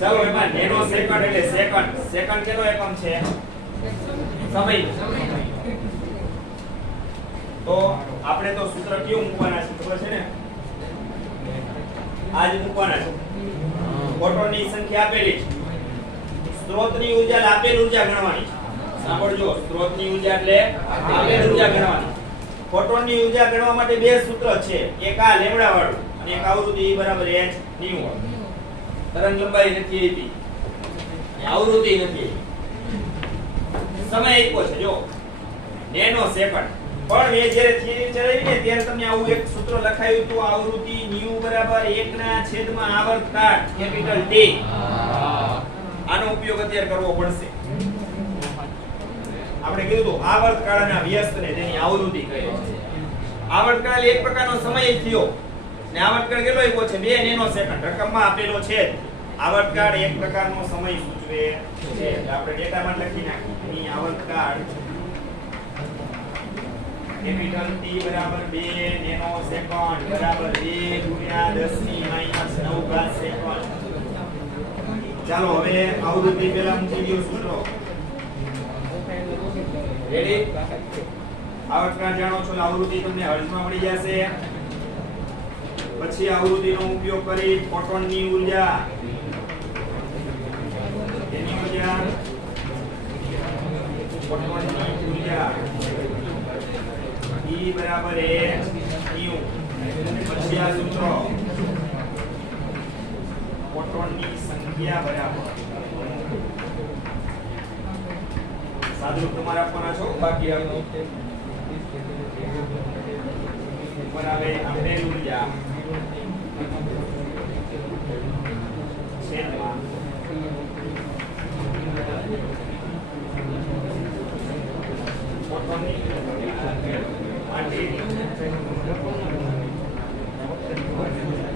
ચાલો એમાં nano second એટલે સેકન્ડ કેટલો એકમ છે? સમય. તો આપણે તો સૂત્ર કયું મૂકવાના છે ખબર છે ને? આજ મૂકવાના છે. ફોટોનની સંખ્યા આપેલી છે. સ્ત્રોતની ઊર્જા આપેલ ઊર્જા ગણવાની. સાંભળજો, સ્ત્રોતની ઊર્જા એટલે આપેલ ઊર્જા ગણવાની. ફોટોનની ઊર્જા ગણવા માટે બે સૂત્ર છે. એક આ લેમ્ડા વાળું અને એક આવૃત્તિ E = h nu. તરંગ લંબાઈ નથી આપી, આવૃત્તિ નથી, સમય આપ્યો છે જો નેનો સેકન્ડ. પણ મેં જ્યારે થિયરી ચલાવી ને ત્યારે તમને આવું એક સૂત્ર લખાયું હતું, આવૃત્તિ nu = 1/છેદમાં આવર્તકાળ કેપિટલ T. આનો ઉપયોગ અત્યારે કરવો પડશે. આપણે કીધું તો આવર્તકાળના વ્યસ્તને તેની આવૃત્તિ કહે છે. આવર્તકાળ એક પ્રકારનો સમય થયો ને આવર્તકાળ કેટલો આપ્યો છે? 2 નેનો સેકન્ડ રકમમાં આપેલો છે. આવર્તકાળ એક પ્રકારનો સમય સૂચવે છે. આપણે ડેટામાં લખી નાખીએ. આવર્તકાળ capital T = 2 nanosecond = 2 × 10⁻⁹ second. ચાલો હવે આવૃત્તિ પહેલા મૂકી દો સૂત્રો. રેડી? આવર્તકાળ જાણો છો, આવૃત્તિ તમને હર્ટ્ઝમાં મળી જશે. પછી આવૃત્તિનો ઉપયોગ કરી ફોટોનની ઊર્જા, એની ઊર્જા, ફોટોનની ઊર્જા E = h nu. પછી આ સૂત્ર ફોટોનની સંખ્યા બરાબર સાદુરૂપ તમારે આપવાના છો. બાકી આપો ઉપર આવે આપેલ ઊર્જા છેદમાં ફોટોનની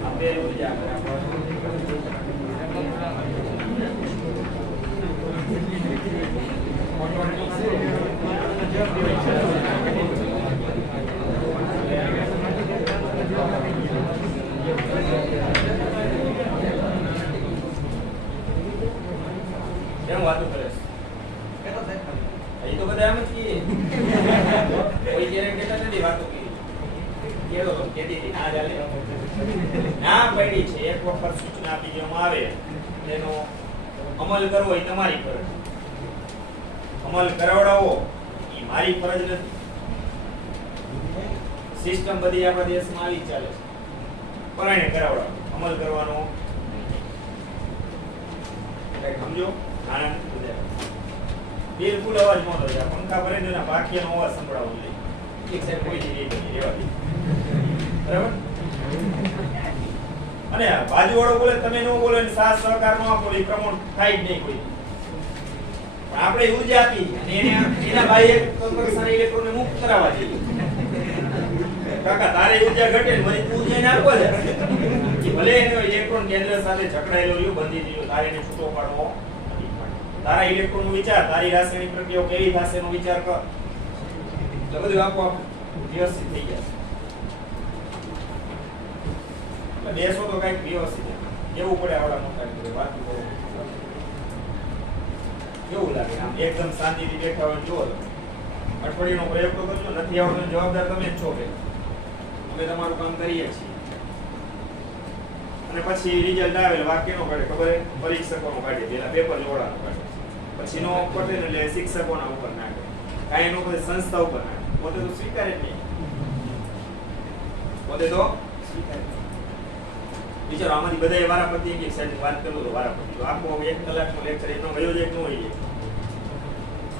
આપેલ ઊર્જા બરાબર કેમ વાતો કરે છે? એ તો બધા એમ જ કીએ. કોઈ જ્યારે કહેતા નથી વાતો કરી. કેળો તો કહેતી હતી ના ચાલે. ના પડી છે. એક વખત સૂચના આપી દેવામાં આવે તેનો અમલ કરવો એ તમારી ફરજ. અમલ કરાવડાવો એ મારી ફરજ નથી. સિસ્ટમ બધી આપણા દેશમાં આવી ચાલે છે. પરાણે કરાવડાવો, અમલ કરવાનો કઈ સમજો. આનંદ બિલકુલ અવાજ ન થતો. પંખા ભરે ને બાકીનો અવાજ સંભળાવવો જોઈએ. એક સાઈડ કોઈ જઈએ રેવા દે. બરાબર? અને બાજુવાળો બોલે તમે ન બોલે ને સાથ સહકાર ન આપો એ પ્રમોટ થાય જ નહીં કોઈ. પણ આપણે ઊર્જા આપી અને એને એના બાહ્ય કક્ષાના ઇલેક્ટ્રોનને મુક્ત કરાવવા જોઈએ. કાકા તારે ઊર્જા ઘટે ને મને ઊર્જા ને આપો છે. એ ભલે એનો ઇલેક્ટ્રોન કેન્દ્ર સાથે જકડાયેલો રહ્યો, બંધી દીધો, તારે એને છૂટો પાડવો. તારા ઇલેક્ટ્રોન નો વિચાર, તારી રાસાયણિક પ્રક્રિયાઓ કેવી થશે એનો વિચાર કર. તો બધું આપોઆપ વ્યવસ્થિત થઈ જશે. બેસો તો કઈક વ્યવસ્થિત કેવું પડે. આવડા મોટા વાત કરો કેવું લાગે? આમ એકદમ શાંતિથી બેઠા હોય જુઓ તો. અઠવાડિયાનો પ્રયોગ તો કરજો. નથી આવડતો જવાબદાર તમે જ છો કે અમે તમારું કામ કરીએ છીએ. અને પછી રિઝલ્ટ આવે એટલે વાક્યનો કાઢે ખબર હે, પરીક્ષકોનો કાઢે, પેલા પેપર જોડાનો કાઢે, પછી નો પટે એટલે શિક્ષકોના ઉપર નાખે, કાંઈ નો પછી સંસ્થા ઉપર નાખે. પોતે તો સ્વીકારે જ નહીં. પોતે તો સ્વીકારે. વિચારો આમાંથી બધા વારાફરતી એક સાથે વાત કરું તો વારાફરતી તો આખો 1 કલાકનો લેક્ચર એનો ગયો જ એક ન હોય.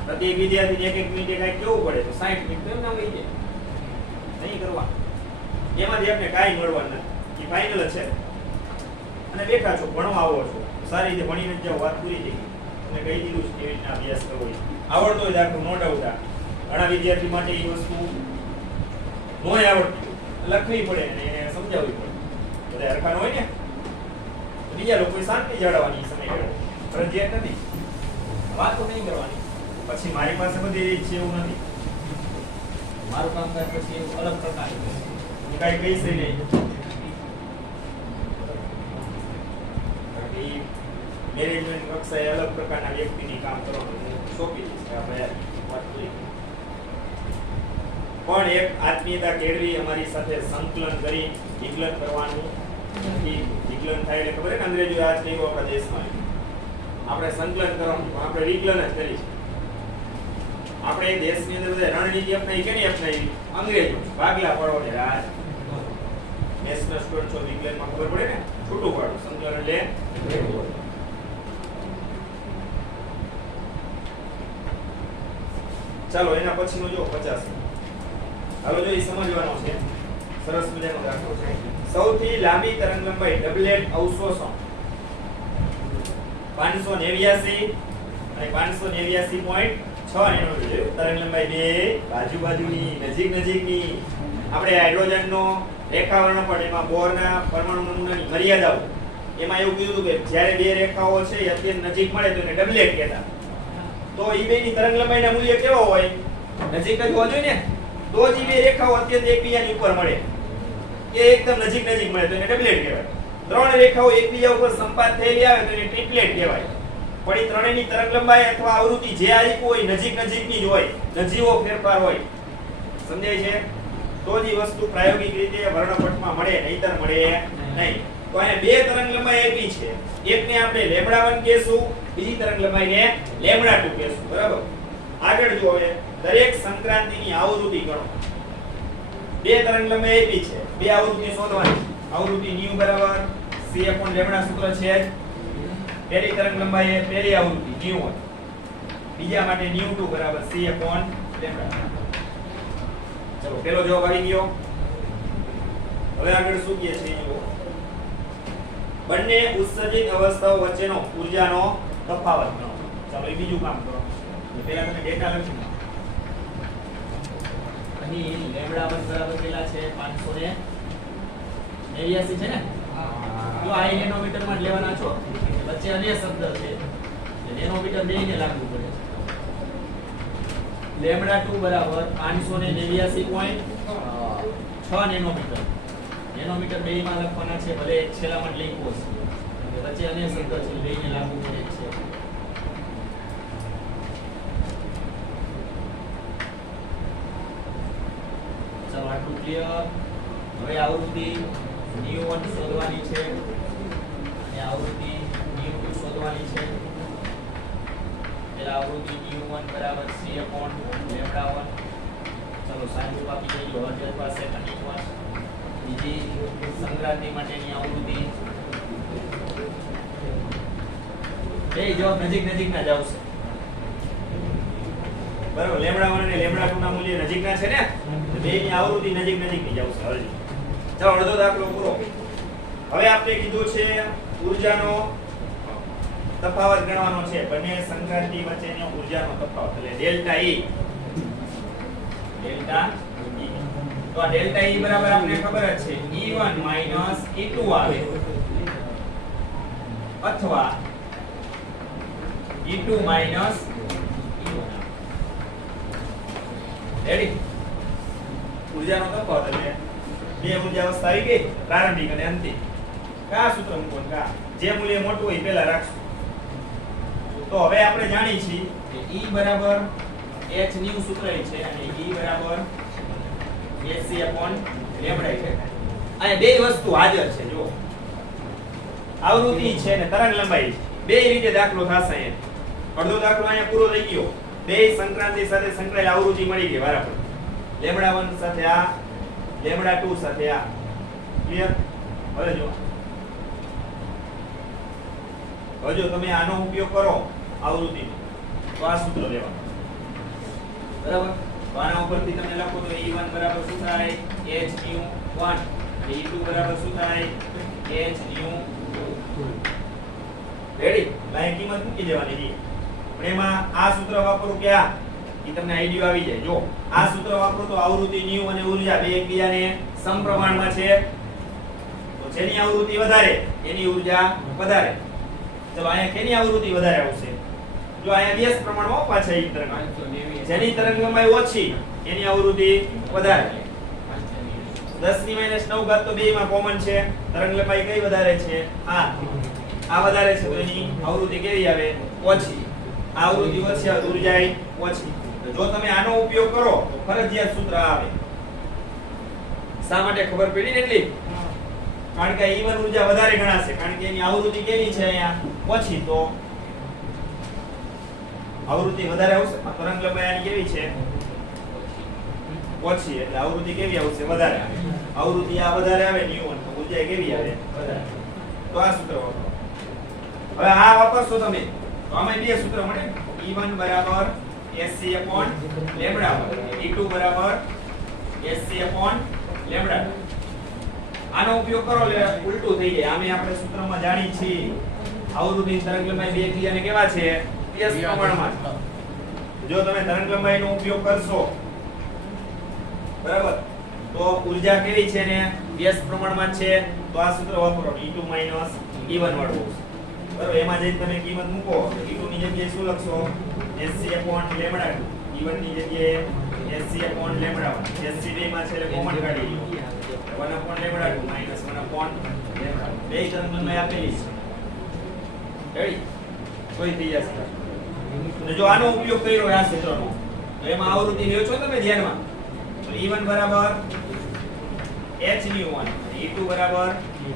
પ્રત્યેક વિદ્યાર્થી એક મિનિટે કાંઈ કેવું પડે તો 60 મિનિટ એમ ના વહી જાય. નહીં કરવા એમાંથી આપણે કાંઈ મળવાનું નથી. એ ફાઇનલ છે. અને બેઠા છો, ભણવા આવો છો, સારી રીતે ભણીને જાઓ, વાત પૂરી થઈ ગઈ. તમે કહી દીધું છે કેવી રીતના અભ્યાસ કરવો આવડતો હોય દાખલો નો ડાઉટ. ઘણા વિદ્યાર્થી માટે એ વસ્તુ ન આવડતી લખવી પડે અને એને સમજાવવી પડે. બધા હરખાનો હોય ને બીજા લોકો શાંતિ જાળવવાની સમય ફરજિયાત નથી. વાતો નહીં કરવાની. પછી મારી પાસે બધી રીત છે એવું નથી. મારું કામકાજ પછી એવું અલગ પ્રકારનું છે. હું કાંઈ કહીશ નહીં. બાકી મેનેજમેન્ટ કક્ષાએ અલગ પ્રકારના વ્યક્તિની કામ કરવાનું હું સોંપી દઈશ કે આપણે વાત કરી. પણ એક આત્મીયતા કેળવી અમારી સાથે સંકલન કરી વિકલન કરવાનું નથી. વિકલન થાય એટલે ખબર ને અંગ્રેજો આજ નહીં આપણા દેશમાં આપણે સંકલન કરવાનું આપણે વિકલન જ કરીશું. આપણે દેશની અંદર બધા રણનીતિ અપનાવી કે નહીં અપનાવી અંગ્રેજો ભાગલા પાડો ને રાજ નેશનલ સ્ટુડન્ટ છો વિકલનમાં ખબર પડે ને છૂટું પાડો સંકલન એટલે ચાલો એના પછીનો જો 50 હાલો જો એ સમજવાનો છે. સરસ મજાનો દાખલો છે. સૌથી લાંબી તરંગલંબાઈ ડબલેટ અવશોષણ 589 અને 589.6 નેનોમીટર. તરંગલંબાઈ બે બાજુની નજીકની. આપણે હાઇડ્રોજનનો રેખાવર્ણ પણ એમાં બોરના પરમાણુ નમૂનાની મર્યાદાઓ એમાં એવું કીધું કે જ્યારે બે રેખાઓ છે એ અત્યંત નજીક મળે તો એને ડબલેટ કહેતા. તો એ બેની તરંગલંબાઈના મૂલ્ય કેવા હોય? નજીક જ હોવા જોઈએ ને, તો જ બે રેખાઓ અત્યંત એકબીજાની ઉપર મળે કે એકદમ નજીક મળે તો એને ડબલેટ કહેવાય. ત્રણ રેખાઓ એકબીજા ઉપર સંપાત થયેલી આવે તો એને ટ્રિપલેટ કહેવાય. પણ એ ત્રણેયની તરંગલંબાઈ અથવા આવૃત્તિ જે આયી હોય નજીકની જ હોય, નજીવો ફેરફાર હોય. સમજાય છે? તો જ એ વસ્તુ પ્રાયોગિક રીતે વર્ણપટમાં મળે, નહીતર મળે નહીં. તો અહીંયા બે તરંગલંબાઈ આપી છે. એકને આપણે λ1 કહેશું, બીજી તરંગલંબાઈને λ2 કહેશું. બરાબર? આગળ જો હવે દરેક સંક્રાંતિની આવૃત્તિ ગણો. બે તરંગલંબાઈ આપી છે, બે આવૃત્તિ શોધવાની. આવૃત્તિ ન્યુ બરાબર c λ સૂત્ર છે. પહેલી તરંગલંબાઈ એ પહેલી આવૃત્તિ ન્યુ1, બીજા માટે ન્યુ2 બરાબર c λ. ચલો પેલો જવાબ આવી ગયો. હવે આગળ શું કહે છે જુઓ. બંને ઉત્સર્જિત અવસ્થાઓ વચ્ચેનો ઊર્જાનો તફાવત ગણો. ચાલો એ બીજું કામ કરો. પહેલા તમે ડેટા લખી નાખો. અહીં λ1 બરાબર કેટલા છે? 589 છે ને? જો આ નેનોમીટરમાં જ લેવાના છો. વચ્ચે અન્ય શબ્દ છે. નેનોમીટર બેયને લાગુ પડે છે. λ2 બરાબર 589.6 નેનોમીટર. નેનોમીટર બેયમાં લખવાના છે, ભલે છેલ્લામાં લખ્યો છે. વચ્ચે અન્ય શબ્દ છે, બેયને લાગુ પડે છે. ચાલો આટલું ક્લિયર. હવે આવૃત્તિ ન્યુ1 શોધવાની છે અને આવૃત્તિ ન્યુ2 શોધવાની છે. પેલા આવૃત્તિ ન્યુ1 બરાબર c λ1. ચલો સાઈન આપી દઈએ હર્ટ્ઝ પર સેકન્ડ પર. બીજી સંક્રાંતિ માટેની આવૃત્તિ બે જવાબ નજીકના જ આવશે. બરાબર? λ1 અને λ2 ના મૂલ્ય નજીકના છે ને, બેની આવૃત્તિ નજીકની જ આવશે. હવે ચાલો અડધો દાખલો પૂરો. હવે આપણે કીધું છે ઊર્જાનો તફાવત ગણવાનો છે. બંને સંક્રાંતિ વચ્ચેનો ઊર્જાનો તફાવત એટલે ડેલ્ટા E. તો આ ડેલ્ટા E બરાબર આપણે ખબર જ છે E1 E2 આવે અથવા E2 E1. રેડી? ઊર્જાનો તફાવત એટલે બે ઊર્જા અવસ્થા આવી ગઈ, પ્રારંભિક અને અંતિમ. કા સૂત્ર મૂકવાનું? કા જે મૂલ્ય મોટું હોય પહેલા રાખશું. તો હવે આપણે જાણીએ છીએ કે E બરાબર h ન્યુ સૂત્ર છે અને E બરાબર hc upon λ છે. અને બે વસ્તુ હાજર છે. જો આવૃત્તિ છે અને તરંગલંબાઈ છે. બે રીતે દાખલો થશે. અડધો દાખલો અહીંયા પૂરો થઈ ગયો. બે સંક્રાંતિ સાથે સંકળાયેલ આવૃત્તિ મળી ગઈ બરાબર. λ1 સાથે આ, λ2 સાથે આ. ક્લિયર? હવે જો તમે આનો ઉપયોગ કરો આવૃત્તિનો તો આ સૂત્ર લેવાનું. બરાબર? તો આના ઉપરથી તમે લખો તો E1 બરાબર શું થાય? h ન્યુ1 અને E2 બરાબર શું થાય? h ન્યુ2. રેડી? લાઈન કિંમત મૂકી દેવાની છે. પણ એમાં આ સૂત્ર વાપરો કે આ એ તમને આઈડિયા આવી જાય. જો આ સૂત્ર વાપરો તો આવૃત્તિ ન્યુ અને ઊર્જા બે એકબીજાને સમપ્રમાણમાં છે. તો જેની આવૃત્તિ વધારે એની ઊર્જા વધારે. ચલો અહીંયા કેની આવૃત્તિ વધારે આવશે? જો અહીંયા વ્યસ્ત પ્રમાણમાં પાછા એક તરંગ જેની તરંગ લંબાઈ ઓછી એની આવૃત્તિ વધારે 10 ની -9 ઘાત તો બેયમાં કોમન છે તરંગ લંબાઈ કઈ વધારે છે આ વધારે છે તો એની આવૃત્તિ કેવી આવે ઓછી આવૃત્તિ ઓછી આવે ઉર્જા ઓછી જો તમે આનો ઉપયોગ કરો તો ફરજિયાત સૂત્ર આવે શા માટે ખબર પડી ને એટલી કારણ કે E1 ઉર્જા વધારે ગણાશે કારણ કે એની આવૃત્તિ કેવી છે અહીંયા ઓછી તો આવૃત્તિ વધારે આવશે તરંગ લંબાઈ આની કેવી છે ઓછી એટલે આવૃત્તિ કેવી આવશે વધારે આવૃત્તિ આ વધારે આવે u1 તો ઉર્જા કેવી આવે વધારે તો આ સૂત્ર વાપરો હવે આ વાપરશો તમે તો આમાં બે સૂત્ર મળે E1 બરાબર SC upon lambda E2 બરાબર SC upon lambda આનો ઉપયોગ કરો એટલે ઉલટું થઈ જાય આમે આપણે સૂત્રમાં જાણી છીએ આવૃત્તિ તરંગ લંબાઈ બે એકબીજાને કેવા છે વ્યસ્ત પ્રમાણમાં જો તમે તરંગ લંબાઈનો ઉપયોગ કરશો બરાબર તો ઉર્જા કેવી છે ને વ્યસ્ત પ્રમાણમાં છે તો આ સૂત્ર વાપરો E2 E1 વાળું બરાબર એમાં જઈને તમે કિંમત મૂકો E2 ની જગ્યાએ શું લખશો SC upon lambda 2 E1 ની જગ્યાએ SC upon lambda 1 SC બે માં છે એટલે કોમન કાઢી લો 1 upon lambda 2 minus 1 upon lambda બે તરંગ લંબાઈ આપેલી છે રેડી કોઈ થઈ જશે તો જો આનો ઉપયોગ કર્યો આ સૂત્રનો તો એમાં આવૃત્તિ લ્યો છો તમે ધ્યાનમાં તો E1 બરાબર h/1 E2 બરાબર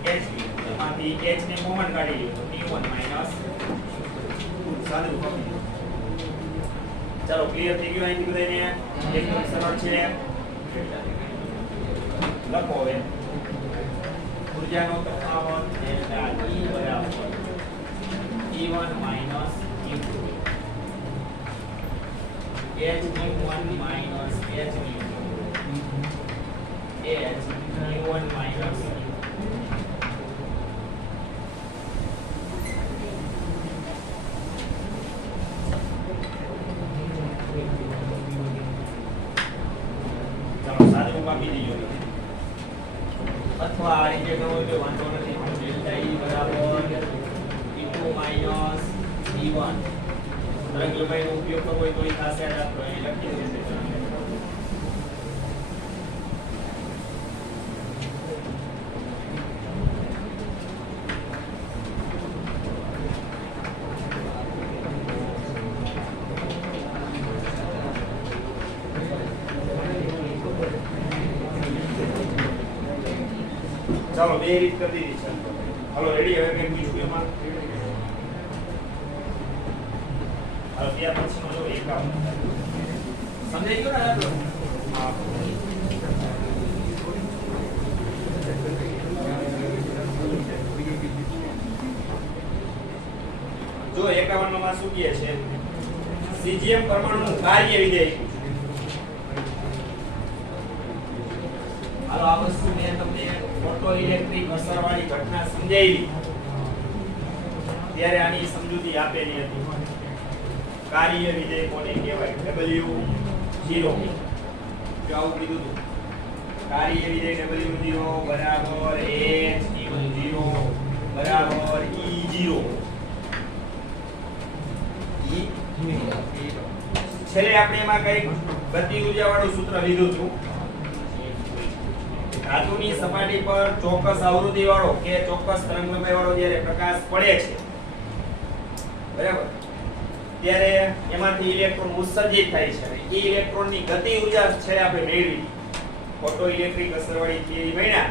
h/2 એમાંથી h ને કોમન કાઢી લ્યો તો T1 minus સાદું કોપી ચાલો ક્લિયર થઈ ગયું અહીંથી બધાને એકદમ સરળ છે લખો હવે ઉર્જાનો તફાવત ડેલ્ટા E બરાબર E1 minus E2 H/1 minus H/2 H/1 minus આપી દીજો અથવા આ રીતે કરો તો વાંધો નથી ડેલ્ટા E બરાબર E2 minus E1 તરંગ લંબાઈનો ઉપયોગ કરવો હોય તો એ ખાસ યાદ રાખો અહીં લખી દેશે ચાલો બે રીત કરી દીધી છે હાલો રેડી હવે કંઈક બીજું એમાં હાલો ત્યાર પછીનો જો 51 સમજાઈ ગયું ને હા જો 51 માં શું કહે છે CGM પરમાણુનું કાર્ય વિધેય હાલો આ વસ્તુ મેં તમને ફોટો ઇલેક્ટ્રિક અસરવાળી ઘટના સમજાવી ત્યારે આની સમજૂતી આપેલી હતી કાર્ય વિધેય કોને કહેવાય W0 જો આવું કીધું હતું કાર્ય વિધેય W0 બરાબર H0 બરાબર E0 છેલ્લે આપણે એમાં કઈક ગતિ ઉર્જા વાળું સૂત્ર લીધું હતું ધાતુની સપાટી પર ચોક્કસ આવૃત્તિ વાળો કે ચોક્કસ તરંગલંબાઈ વાળો જ્યારે પ્રકાશ પડે છે બરાબર ત્યારે એમાંથી ઇલેક્ટ્રોન ઉત્સર્જિત થાય છે અને એ ઇલેક્ટ્રોનની ગતિ ઉર્જા છે આપણે મેળવી ફોટો ઇલેક્ટ્રિક અસરવાળી થિયરી ભણ્યા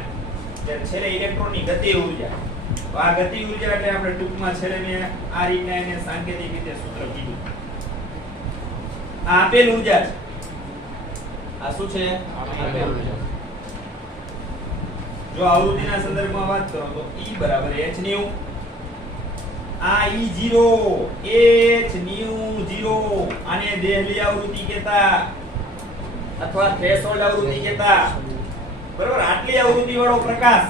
ત્યારે છેલ્લે ઇલેક્ટ્રોનની ગતિ ઉર્જા તો આ ગતિ ઉર્જા એટલે આપણે ટૂંકમાં છેલ્લે મેં આ રીતના એને સાંકેતિક રીતે સૂત્ર કીધું આ આપેલ ઉર્જા છે આ શું છે આપેલ ઉર્જા જો આવૃત્તિના સંદર્ભમાં વાત કરો તો E બરાબર h/9 આ E0 h/9 આને દેહલી આવૃત્તિ કહેતા અથવા થ્રેશોલ્ડ આવૃત્તિ કહેતા બરાબર આટલી આવૃત્તિ વાળો પ્રકાશ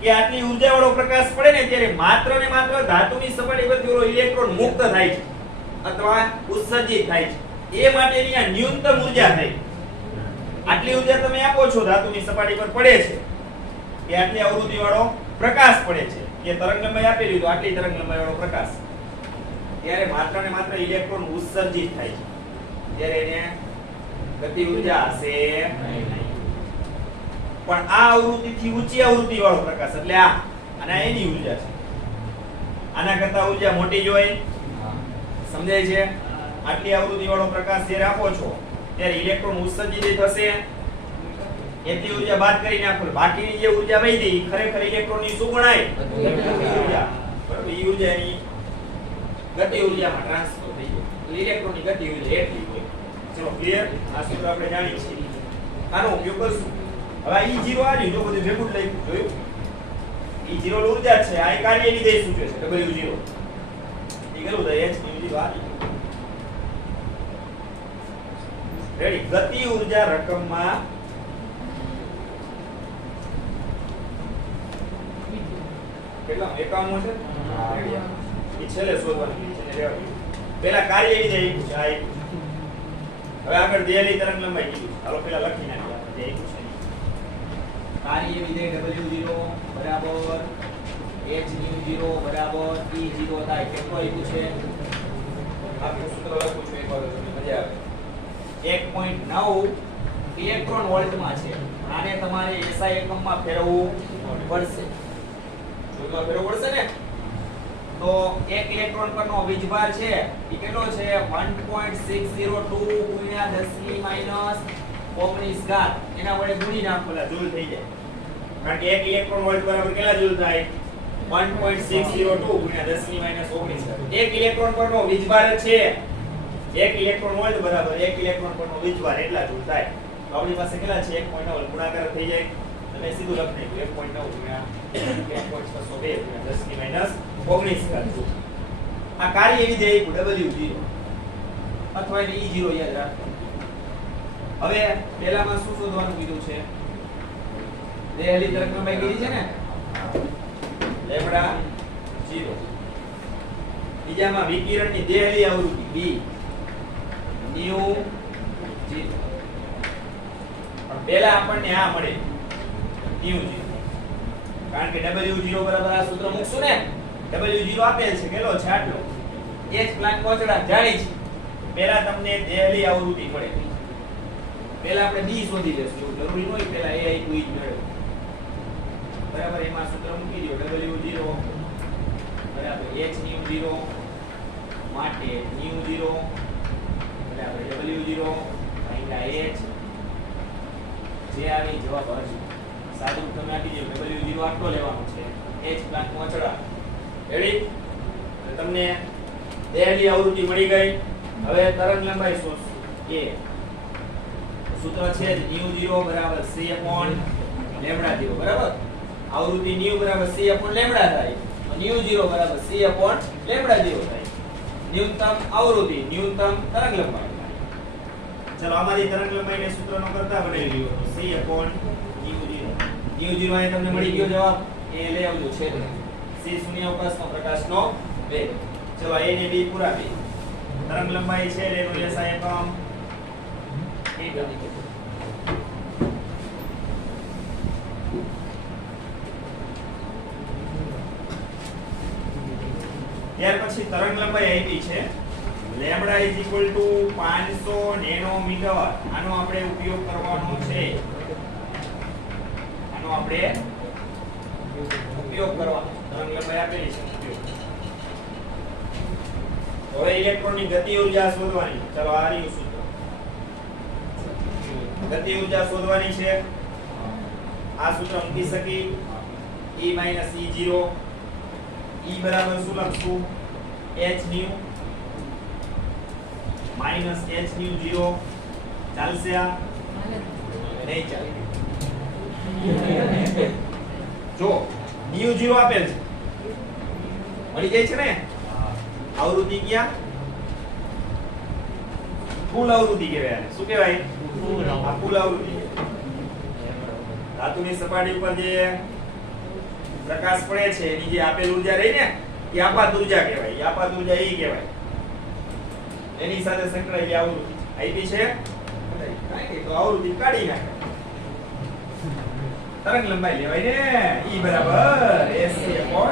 કે આટલી ઊર્જા વાળો પ્રકાશ પડે ને ત્યારે માત્ર ને માત્ર ધાતુની સપાટી પરથી ઓલો ઇલેક્ટ્રોન મુક્ત થાય છે અથવા ઉત્સર્જિત થાય છે એ માટેની આ ન્યૂનતમ ઊર્જા થાય આટલી ઊર્જા તમે આપો છો ધાતુની સપાટી પર પડે છે કે આટલી આવૃત્તિ વાળો પ્રકાશ પડે છે કે તરંગ લંબાઈ આપેલી તો આટલી તરંગ લંબાઈ વાળો પ્રકાશ ત્યારે માત્ર ને માત્ર ઇલેક્ટ્રોન ઉત્સર્જિત થાય છે, ત્યારે એને ગતિ ઊર્જા હશે નહીં. પણ આ આવૃત્તિથી ઊંચી આવૃત્તિ વાળો પ્રકાશ એટલે આ અને આ એની ઊર્જા છે. આના કરતા ઊર્જા મોટી જ હોય, સમજાય છે? આટલી આવૃત્તિ વાળો પ્રકાશ જ્યારે આપો છો ત્યારે ઇલેક્ટ્રોન ઉત્સર્જિત થશે, એટલી ઊર્જા બાદ કરી નાખો. બાકીની જે ઊર્જા વધી ખરેખર ઇલેક્ટ્રોનની શું ગણાય? ગતિ ઊર્જા. બરાબર, ઈ ઊર્જા એની ગતિ ઊર્જામાં ટ્રાન્સફર થઈ જાય. ઇલેક્ટ્રોનની ગતિ ઊર્જા એટલી હોય. ચલો ક્લિયર? આ સૂત્ર આપણે જાણીએ છીએ. આનો ઉપયોગ કરશું. હવે E0 આવ્યું જો બધું ભેગું જ લખ્યું જોયું. E0 ઊર્જા છે, આ કાર્ય વિધેય સૂચવે છે W0. એ કેટલું થાય? h0 આવી. રેડી? ગતિ ઊર્જા રકમમાં કેટલા 51 છે? એ છેલ્લે શોધવાનું છે ને રેવા. પહેલા કાર્ય વિધેય પૂછાય. હવે આગળ દિયેલી તરંગ લંબાઈ કીધું. ચાલો પહેલા લખી નાખીએ આપણે જે પૂછે. કાર્ય વિધેય W0 બરાબર h0 બરાબર E0 થાય. કેટલો એ પૂછે? આખું સૂત્ર લખું છું એકવાર તમને મજા આવે. 1.9 ઇલેક્ટ્રોન વોલ્ટમાં છે. આને તમારે SI એકમમાં ફેરવવું પડશે. જોમાં ફેરવવું પડશે ને? તો 1 ઇલેક્ટ્રોન પરનો વીજભાર છે એ કેટલો છે? 1.602 ગુણ્યા 10 - 19 ઘાત. એના વડે ગુણી નાખો એટલે જૂલ થઈ જાય. કારણ કે 1 ઇલેક્ટ્રોન વોલ્ટ બરાબર કેટલા જૂલ થાય? 1.602 ગુણ્યા 10 - 19. 1 ઇલેક્ટ્રોન પરનો વીજભાર છે. 1 ઇલેક્ટ્રોન વોલ્ટ બરાબર 1 ઇલેક્ટ્રોન પરનો વીજભાર એટલા જૂલ થાય. તો આપણી પાસે કેટલા છે? 1.9 ગુણાકાર થઈ જાય. તમે સીધું લખી નાખ્યું 1.9 ગુણ્યા 1.602 ગુણ્યા 10 - 19 ઘાત. આ કાર્ય વિધેય W0 અથવા એને E0 યાદ રાખો. હવે પહેલામાં શું શોધવાનું કીધું છે? દેહલી તરંગ લંબાઈ કીધી છે ને? લેમ્બડા 0. બીજામાં વિકિરણની દેહલી આવૃત્તિ B nu 0. પણ પહેલા આપણને આ મળે nu 0. કારણ કે W0 બરાબર આ સૂત્ર મૂકશું ને? W0 આપેલ છે કેટલો છે? આટલો. h પ્લાન્ક પહોંચડા જાણી છે. પહેલા તમને દેહલી આવૃત્તિ મળે. પહેલા આપણે B શોધી લેશું. એવું જરૂરી નહોય પહેલા a આપ્યું ઈ જ મેળવો. બરાબર, એમાં સૂત્ર મૂકી દો. W0 બરાબર h0 માટે nu0 બરાબર W0 ભાગ્યા h. જે આવી જવાબ હશે. સાદું તમે આપી દો. W0 આટલો લેવાનો છે. h પ્લાન્ક પહોંચડા. રેડી? તમને દેહલી આવૃત્તિ મળી ગઈ. હવે તરંગ લંબાઈ શોધશું. a સૂત્ર છે nu0 બરાબર c/λ0 બરાબર. આવૃત્તિ nu બરાબર c/λ થાય. તો nu0 બરાબર c/λ0 થાય. ન્યૂનતમ આવૃત્તિ, ન્યૂનતમ તરંગ લંબાઈ. ચલો આમાંથી તરંગ લંબાઈને સૂત્રનો કરતા બનાવી લ્યો. c/nu0. nu0 અહીં તમને મળી ગયો જવાબ. એ લઈ આવજો છે. c શૂન્યાવકાશનો પ્રકાશનો વેગ. ચલો a ને b પૂરા બે. તરંગ લંબાઈ છે એનો SI એકમ ત્યાર પછી તરંગ લંબાઈ આપી છે લેમ્બડા = 500 નેનોમીટર. આનો આપણે ઉપયોગ કરવાનો છે. આનો આપણે ઉપયોગ કરવાનો. તરંગ લંબાઈ આપેલી છે ઉપયોગ. હવે ઇલેક્ટ્રોનની ગતિ ઊર્જા શોધવાની. ચલો આ રહ્યું સૂત્ર. ગતિ ઊર્જા શોધવાની છે. આ સૂત્ર મૂકી શકી E - E0. E બરાબર શું લખશું? h nu minus h nu0. ચાલશે? આ નહીં ચાલે. જો nu0 આપેલ છે મળી જાય છે ને? આવૃત્તિ ક્યાં? કુલ આવૃત્તિ કહેવાય. શું કહેવાય? કુલ આવૃત્તિ. ધાતુની સપાટી પર જે પ્રકાશ પડે છે એની જે આપેલ ઊર્જા રહી ને એ આપાત ઊર્જા કહેવાય. એ આપાત ઊર્જા એ કહેવાય. એની સાથે સંકળાયેલી આવૃત્તિ આપી છે. કાંઈ તો આવૃત્તિ કાઢી નાખે. તરંગ લંબાઈ લેવાય ને E બરાબર SC/r.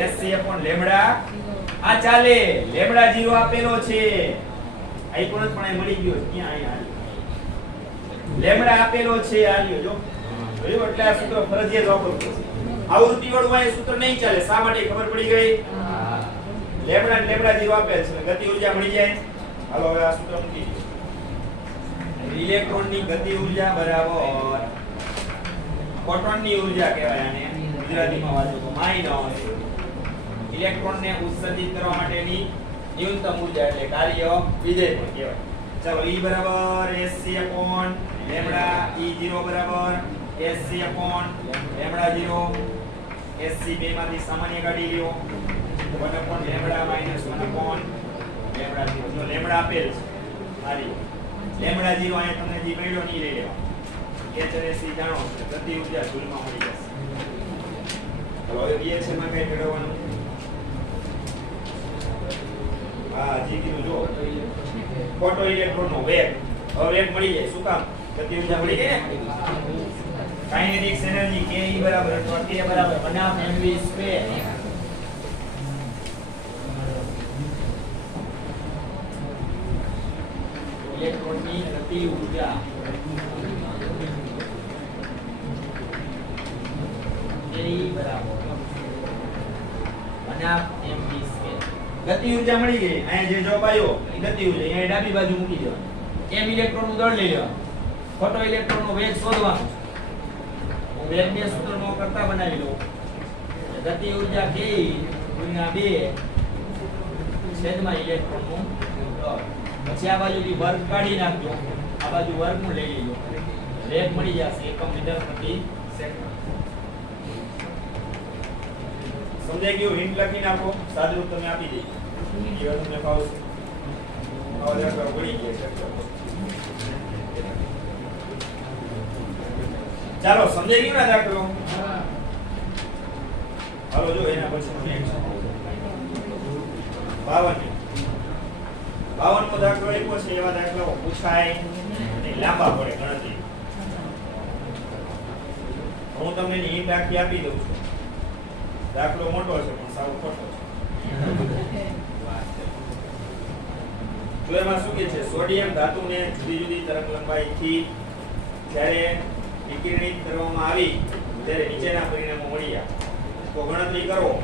SC upon લેમ્બડા આ ચાલે લેમ્બડા 0 આપેલો છે આઈકોન પણ અહીં મળી ગયો ક્યાં અહીંયા લેમ્બડા આપેલો છે આ લ્યો જો જોયું એટલે આ સૂત્ર ફરજિયાત વાપરવું છે આવૃત્તિ વાળું આ સૂત્ર નહીં ચાલે શા માટે ખબર પડી ગઈ લેમ્બડા 0 આપેલ છે ગતિ ઊર્જા મળી જાય હાલો હવે આ સૂત્ર મૂકી દો ઇલેક્ટ્રોનની ગતિ ઊર્જા બરાબર ફોટોનની ઊર્જા કહેવાય આને ગુજરાતીમાં વાંચો તો માઈનસ ઇલેક્ટ્રોનને ઉત્સર્જિત કરવા માટેની ન્યૂનતમ ઊર્જા એટલે કાર્ય વિધેય પણ કહેવાય ચાલો E બરાબર SC upon લેમ્બડા E0 બરાબર SC upon લેમ્બડા 0 SC બે માંથી સામાન્ય કાઢી લ્યો 1 upon lambda minus 1 upon lambda 0 જો લેમ્બડા આપેલ છે સારી લેમ્બડા 0 અહીંયા તમને જે મળ્યો નહીં લઈ લેવા HRSC જાણો છો ગતિ ઊર્જા જૂલમાં મળી જશે હવે VH માં કઈ મેળવવાનું હા જી કીધું જો ફોટો ઇલેક્ટ્રોનનો વેગ હવે વેગ મળી જાય શું કામ ગતિ ઊર્જા મળી ગઈ ને કાઇનેટિક્સ એનર્જી ke બરાબર અથવા k બરાબર 1/mv સ્ક્વેર ઇલેક્ટ્રોનની ગતિ ઊર્જા ke બરાબર 1/mv સ્ક્વેર ગતિ ઊર્જા મળી ગઈ અહીંયા જે જવાબ આવ્યો એ ગતિ ઊર્જા અહીંયા ડાબી બાજુ મૂકી દેવાની m ઇલેક્ટ્રોન નું દળ લઈ લેવાનું ફોટો ઇલેક્ટ્રોન નો વેગ શોધવાનો હું વેગને સૂત્રનો કરતા બનાવી લઉં ગતિ ઊર્જા k ગુણ્યા 2 છેદમાં ઇલેક્ટ્રોન નું દળ પછી આ બાજુથી વર્ગ કાઢી નાખજો આ બાજુ વર્ગમૂળ લઈ લેજો વેગ મળી જશે એકમ મીટર પ્રતિ સેકન્ડ સમજાઈ ગયું હિન્ટ લખી નાખો સાદુરૂપ તમે આપી દેજો એ તમને ફાવશે આવા દાખલા પડી ગયા ચાલો સમજાઈ ગયું ના દાખલો હાલો જો એના પછી નેક્સ્ટ 52 નો દાખલો આપ્યો છે એવા દાખલાઓ પૂછાય અને લાંબા પડે ગણતરી હું તમને હિન્ટ આપી દઉં છું દાખલો મોટો છે પણ સાવ ખોટો છે તો એમાં શું કે છે સોડિયમ ધાતુને જુદી જુદી તરંગ લંબાઈથી જ્યારે વિકિરણિત કરવામાં આવી ત્યારે નીચેના પરિણામો મળ્યા તો ગણતરી કરો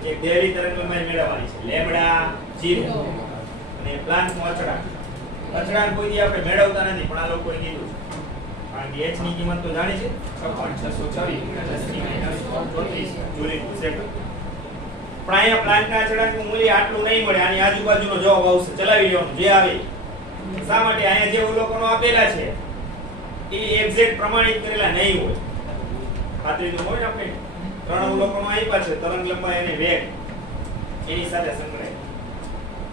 કે બેરી તરંગ લંબાઈ મેળવવાની છે લેમ્બડા 0 અને પ્લાન્કનો અચળાંક કોઈ દી આપણે મેળવતા નથી પણ આ લોકોએ કીધું છે કારણ કે h ની કિંમત તો જાણી છે 6.626 જૂલ સેકન્ડ પણ અહીંયા પ્લાન્ટના અચળાંકનું મૂલ્ય આટલું નહીં મળે આની આજુબાજુનો જવાબ આવશે ચલાવી લેવાનું જે આવે શા માટે અહીંયા જે અવલોકનો આપેલા છે એ એક્ઝેક્ટ પ્રમાણિત કરેલા નહીં હોય ખાતરી તો હોય ને આપણે ત્રણ અવલોકનો આપ્યા છે તરંગ લંબાઈ અને વેગ એની સાથે સંકળાયેલ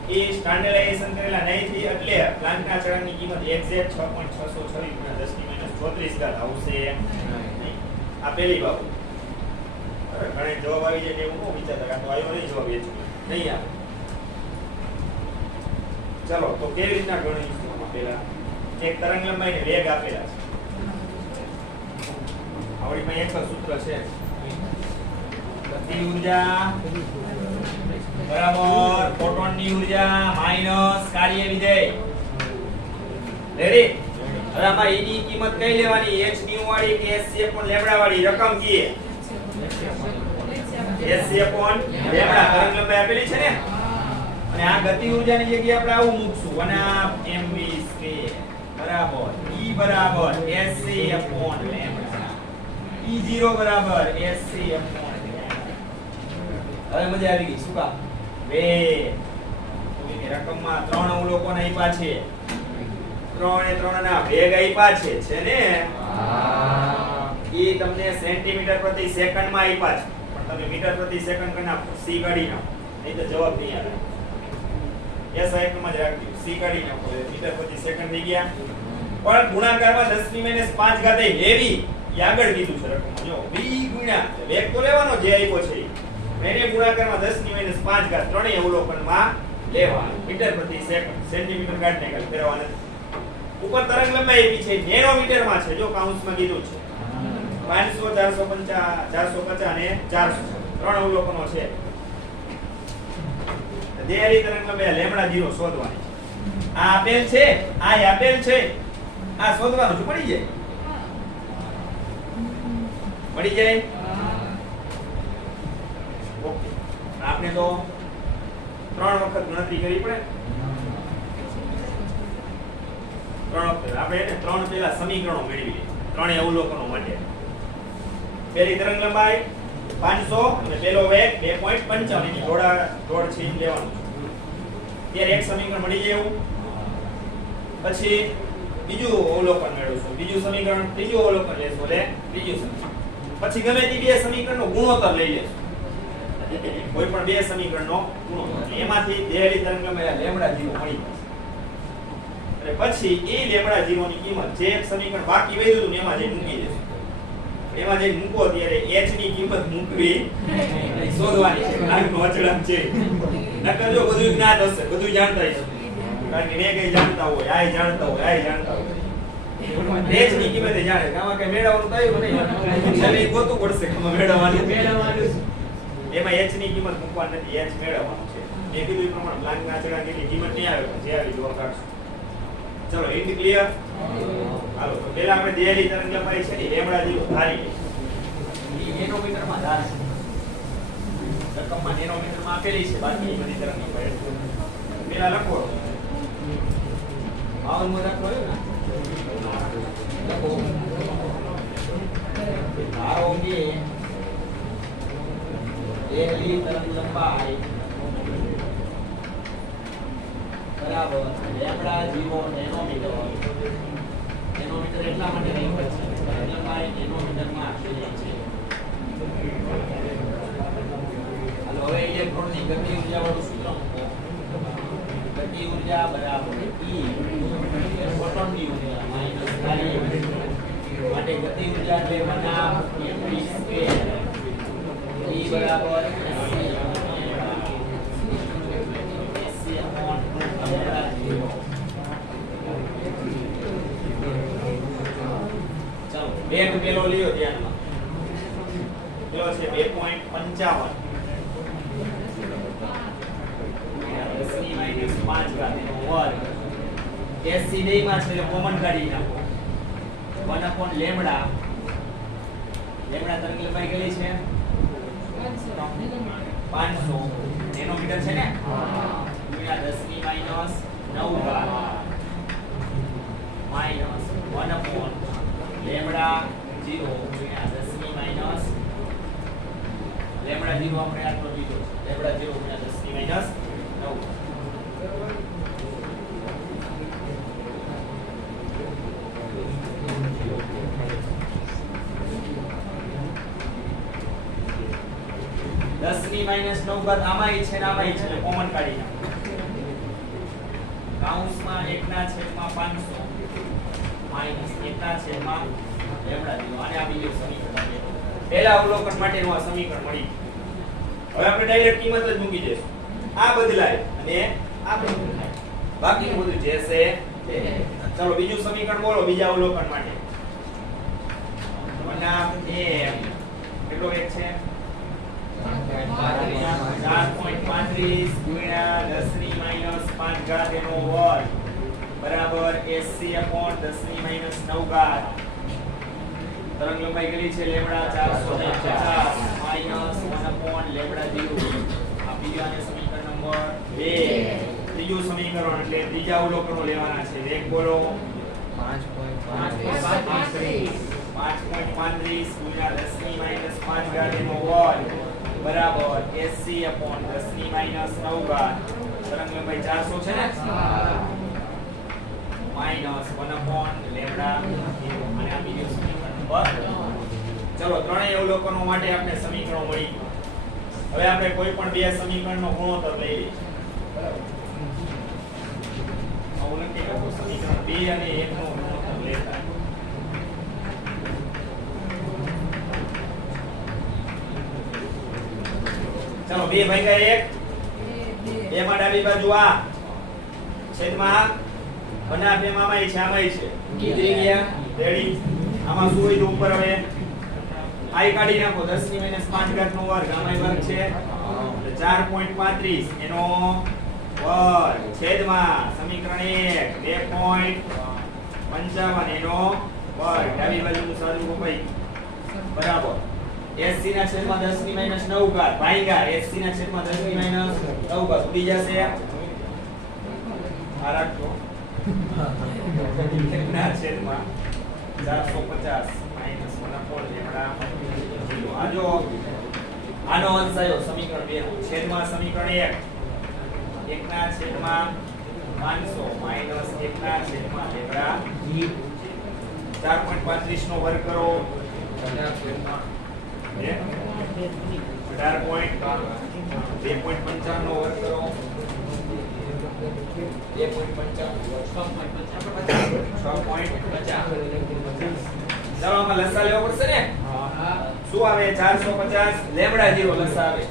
એ સ્ટાન્ડર્ડાઇઝેશન કરેલા નહીં થી એટલે પ્લાન્ટના અચળાંકની કિંમત એક્ઝેક્ટ 6.626 × 10 - 34 આવશે નહીં આ પહેલી બાબત ઘણે જવાબ આવી જાય એવું નો વિચારતા કે તો આવ્યો નહીં જવાબ એ નહીં આવે ચલો તો કેવી રીતના ગણીશું આપેલા એક તરંગ લંબાઈને વેગ આપેલા છે આવડી માં એક સૂત્ર છે ગતિ ઊર્જા બરાબર ફોટોનની ઊર્જા માઈનસ કાર્ય વિધેય રેડી હવે આમાં e ની કિંમત કઈ લેવાની h ની વાળી કે SC upon લેમ્બડા વાળી રકમ કીએ SC upon લેમ્બડા તરંગ લંબાઈ આપેલી છે ને અને આ ગતિ ઊર્જાની જગ્યાએ આપણે આવું મૂકશું 1/mv² બરાબર E બરાબર SC upon લેમ્બડા E0 બરાબર SC upon લેમ્બડા હવે મજા આવી ગઈ શું કામ બે તો રકમમાં ત્રણ અવલોકન આપ્યા છે 3 એ 3 ના વેગ આપ્યા છે ને એ તમને સેન્ટીમીટર પ્રતિ સેકન્ડમાં આપ્યા છે પણ તમે મીટર પ્રતિ સેકન્ડ કરી નાખો સી કાઢી નાખો નહીં તો જવાબ નહીં આવે એસ આઈકમાં જ રાખજો સી કાઢી નાખો મીટર પ્રતિ સેકન્ડ થઈ ગયા પણ ગુણાકારમાં 10⁻5 ઘાતે લેવી એ આગળ કીધું છે રકમ જો v ગુણ્યા વેગ તો લેવાનો જે આપ્યો છે એને ગુણાકારમાં 10⁻5 ઘાત ત્રણેય અવલોકનમાં લેવા મીટર પ્રતિ સેકન્ડ સેન્ટીમીટર કાઢને કાઢ ફેરવવાના ઉપર તરંગ લંબાઈ આપી છે નેનોમીટરમાં છે જો કાઉન્સમાં કીધું છે 500 450 450 અને 400 ત્રણ અવલોકનો છે. દેહરી તરંગ લંબાઈ લેમ્ડા 0 શોધવાની છે. આ આપેલ છે, આ આપેલ છે, આ શોધવાનું છે. મળી જાય, મળી જાય. ઓકે, આપણે તો 3 વખત ગણતરી કરવી પડે. 3 વખત આપણે એને 3 પેલા સમીકરણો મેળવી લઈએ ત્રણેય અવલોકનો માટે. પહેલી તરંગ લંબાઈ 500 અને પેલો વેગ 2.55 ની જોડ છે લેવાનું. ત્યારે એક સમીકરણ મળી જાય એવું. પછી બીજું અવલોકન મેળવશું, બીજું સમીકરણ, ત્રીજું અવલોકન લેશું એટલે ત્રીજું સમીકરણ. પછી ગમે તે બે સમીકરણનો ગુણોત્તર લઈ લેશું. કોઈ પણ બે સમીકરણનો ગુણોત્તર, એમાંથી દેહરી તરંગ લંબાઈ લેમ્ડા 0 મળી જશે. અને પછી એ લેમ્ડા 0 ની કિંમત જે એક સમીકરણ બાકી વધ્યું હતું એમાં જઈને મૂકી દેશું. એમાં જઈને મૂકો ત્યારે h ની કિંમત મૂકવી શોધવાની છે. આગનો અચળાંક છે. નકર જો બધું જ્ઞાત હશે, બધું જાણતા હશે. કારણ કે મેં કઈ જાણતા હોય, આય જાણતા હોય, આય જાણતા હોય. h ની કિંમત જાણે, આમાં કઈ મેળવવાનું થયું નહીં. એટલે ગોતું પડશે કે મેળવવાનું. એમાં h ની કિંમત મૂકવાની નથી, h મેળવવાનું છે. મેં કીધું એ પ્રમાણે બ્લાન્કના અચળાંક ની કિંમત નહીં આવે, પણ જે આવી જોવા કાઢશું. ચલો, ઇટ ક્લિયર. હાલો, તો પહેલા આપણે દેહરી તરંગ લંબાઈ છે ને લેમ્ડા 0 ધારી લઈએ. ઈ નેનોમીટરમાં ધારશે. રકમમાં નેનોમીટરમાં આપેલી છે, બાકી બધી તરંગ લંબાઈ પહેલા લખો. 52 માં રાખો ને. લખો. ધારો કે દેહરી તરંગ લંબાઈ બરાબર લેમ્ડા 0 નેનોમીટર. નેનોમીટર એટલા માટે નહીં હોય છે લંબાઈ નેનોમીટરમાં આપેલી છે. હાલો, હવે ઇલેક્ટ્રોનની ગતિ ઊર્જા વાળું સૂત્ર મૂકો. ગતિ ઊર્જા બરાબર E ફોટોનની ઊર્જા માઈનસ I માટે ગતિ ઊર્જા એટલે 1/mv². E બરાબર વેગ પેલો લ્યો ધ્યાનમાં. પેલો છે 2.55 10⁻5 એનો વર્ગ. s ની માં છે એટલે કોમન કાઢી નાખો. 1 લેમ્ડા. લેમ્ડા તરંગ લંબાઈ કેટલી છે? 500 નેનોમીટર છે ને? ગુણ્યા 10⁻9 માઈનસ 1 લેમ્ડા 0 ગુણ્યા 10⁻. લેમ્ડા 0 આપણે આટલો લીધો છે. લેમ્ડા 0 ગુણ્યા 10⁻9. 10⁻9 આમાં છે ને આમાં છે, કોમન કાઢી નાખો. કૌંસમાં 1/500 માઈનસ 1/લેમ્ડા 0. આને આ બીજું સમીકરણ છે. પહેલા અવલોકન માટેનું આ સમીકરણ મળી. હવે આપણે ડાયરેક્ટ કિંમત જ મૂકી દઈશું. આ બદલાય અને આ બદલાય, બાકીનું બધું જે છે તે. ચલો, બીજું સમીકરણ બોલો બીજા અવલોકન માટે. બનામ m કેટલો એક છે? 4.35 ગુણ્યા 10⁻5 એનો વર્ગ બરાબર 80/10⁻9. તરંગ લંબાઈ કેટલી છે? Lambda 450 minus 1 lambda 0. આ બીજાને સમીકરણ નંબર 2. ત્રીજું સમીકરણ એટલે ત્રીજા અવલોકનો લેવાના છે. વેગ બોલો. 5.35 ગુણ્યા 10⁻5 એનો વર્ગ બરાબર 80/10⁻9. તરંગ લંબાઈ 400 છે ને? Minus 1 lambda 0. અને આ બીજું સમીકરણ નંબર. ચલો, ત્રણેય અવલોકનો માટે આપણે સમીકરણો મળી ગયા. હવે આપણે કોઈ પણ બે સમીકરણનો ગુણોત્તર લઈ લઈએ. બરાબર, આવું લખી નાખો. સમીકરણ 2 અને 1 નો ગુણોત્તર લેતા. ચલો, 2 ભાગ્યા 1. 2 માં ડાબી બાજુ આ છેદમાં બના બે મામાઈ છે, આમાંય છે. ઉતરી ગયા. રેડી. આમાં શું હોય તો ઉપર હવે આઈ કાઢી નાખો 10 ની -5 ઘાત નો વર્ગ આમાં વર્ગ છે એટલે 4.35 એનો વર્ગ છેદમાં સમીકરણ 1 2.55 એનો વર્ગ ડાબી બાજુનું સાદું કપાઈ બરાબર 80 ના છેદમાં 10 ની -9 ઘાત ભાગ્યા 80 ના છેદમાં 10 ની -9 ઘાત ઉડી જશે આ રાખો ના છેદમાં 450 માઈનસ 1/4 લેમડા આ જો આનો અંશ આવ્યો સમીકરણ 2 નો છેદમાં સમીકરણ 1 1 ના છેદમાં 500 માઈનસ 1 ના છેદમાં લેમડા 4.35 નો વર્ગ કરો 18.2.55 નો વર્ગ કરો 6.50 ચાલો આમાં લસા લેવો પડશે ને શું આવે 450 લેમડા 0 લસા આવે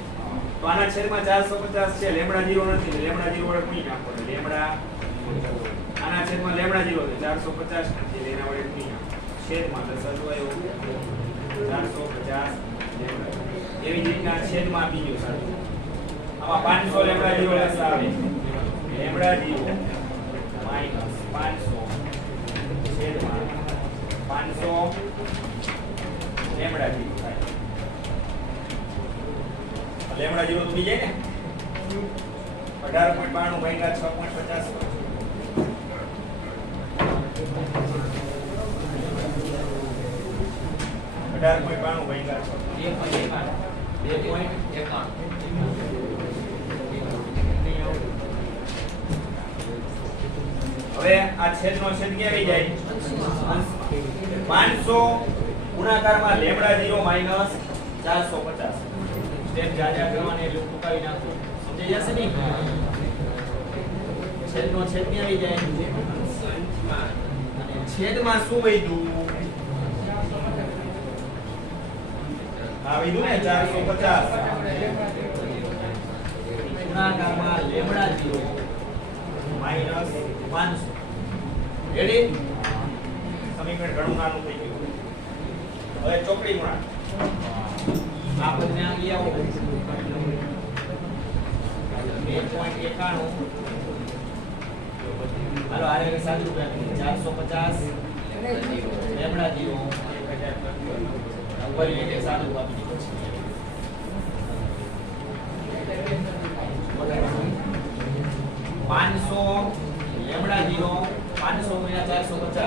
તો આના છેદમાં 450 છે લેમડા 0 નથી લેમડા 0 વડે ગુણી નાખો લેમડા આના છેદમાં લેમડા 0 છે 450 નથી એના વડે ગુણી નાખો છેદમાં લસા જો આવ્યો 450 લેમડા એવી જ રીતના છેદમાં બીજો સાચું આમાં 500 લેમડા 0 લસા આવે લેમડા 0 માઈનસ 500 છેદમાં 500 લેમડા 0 થાય લેમડા 0 થઈ જાય ને 18.92 ભાગ્યા હવે આ છેદનો છેદ ક્યાં આવી જાય 500 ગુણાકારમાં લેમડા 0 માઈનસ 450 સ્ટેપ જાજા કરવાને એટલે ટૂંકાવી નાખો સમજાઈ જશે ને છેદનો છેદ ક્યાં આવી જાય અને છેદમાં શું વધ્યું આ વધ્યું ને 450 ગુણાકારમાં લેમડા 0 માઈનસ 500 રેડી સમીકરણ ઘણું નાનું થઈ ગયું હવે ચોકડી ગુણાકાર આ પદને આમ લઈ આવો 2.91 હાલો આ રે સાદું રૂપિયા 450 લેમડા 0 ઉપર લીધે સાદું આપી દીધું છે 500 લેમડા 0 500 ગુણ્યા 450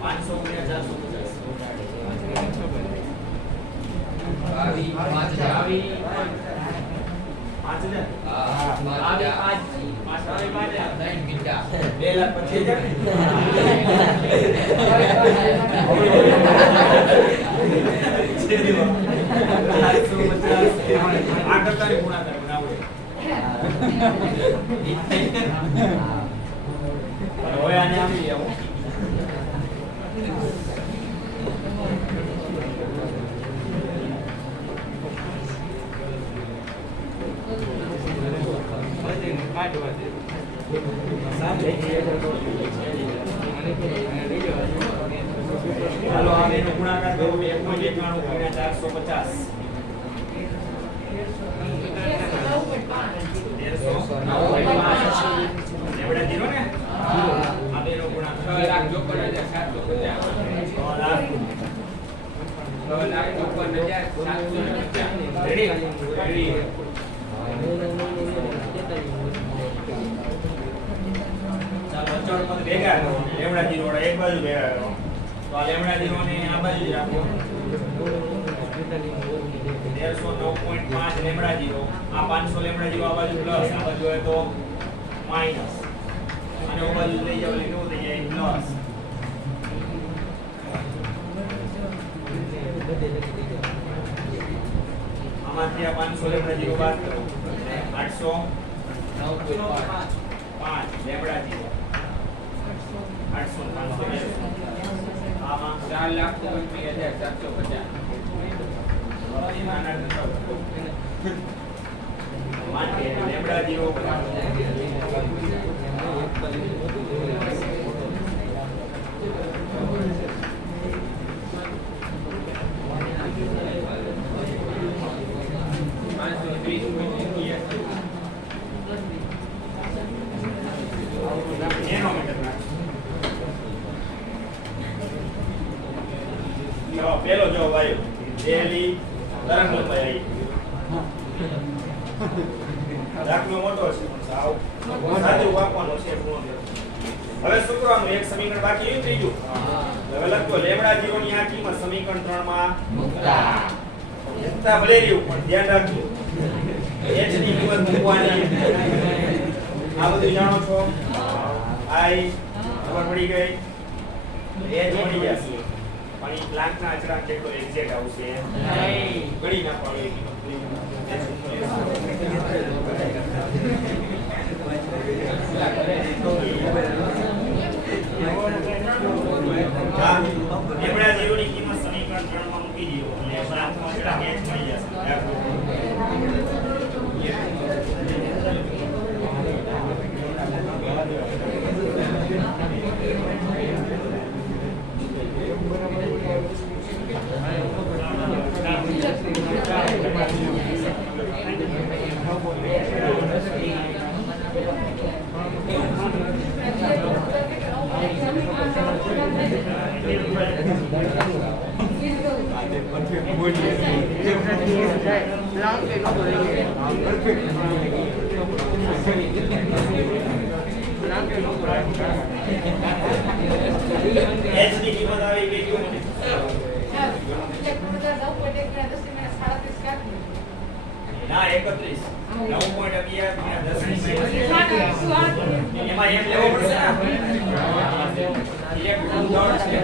500 ગુણ્યા હવે આને આપી આવો હાલો આ બેનો ગુણાકાર કરો 1.91 ગુણ્યા 450 રેડી ચાલો અચળ પદ ભેગા કરો લેમડા 0 વાળા એક બાજુ ભેગા કરો તો આ લેમડા 0 ને આ બાજુ જ રાખો 1309.5 લેમડા 0 આ 500 લેમડા 0 આ બાજુ પ્લસ આ બાજુ હોય તો માઈનસ અને આ બાજુ લઈ જાવ એટલે કેવું થઈ જાય પ્લસ આમાંથી આ 500 લેમડા 0 બાદ કરો 809.5 લેમડા 0 800 આમાં 4,20,450 માટે લેમડા 0 4.35 છેલ્લી તરંગ લંબાઈ દાખલો મોટો છે પણ સાવ સાદું આપવાનો છે પૂર્ણ. હવે શું કરવાનું? એક સમીકરણ બાકી રહ્યું ત્રીજું. હવે લખો લેમ્ડા 0 ની આ કિંમત સમીકરણ 3 માં મૂકતા ભલે રહ્યું પણ ધ્યાન રાખજો h ની કિંમત મૂકવાની. આ બધું જાણો છો? i ખબર પડી ગઈ? h મળી જશે પણ ઈ પ્લાન્ટના અચળાંક જેટલો એક્ઝેક્ટ આવશે નહીં. ગણી નાખવાનો એ કિંમત. લેમ્ડા 0 ની કિંમત સમીકરણ 3 માં મૂકી દો એટલે પ્લાન્ટનો અચળાંક h મળી જશે. h ની કિંમત આવી ગઈ કે ના 31 9.11 એમાં એમ લેવો પડશે ને એક ઉદાહરણ છે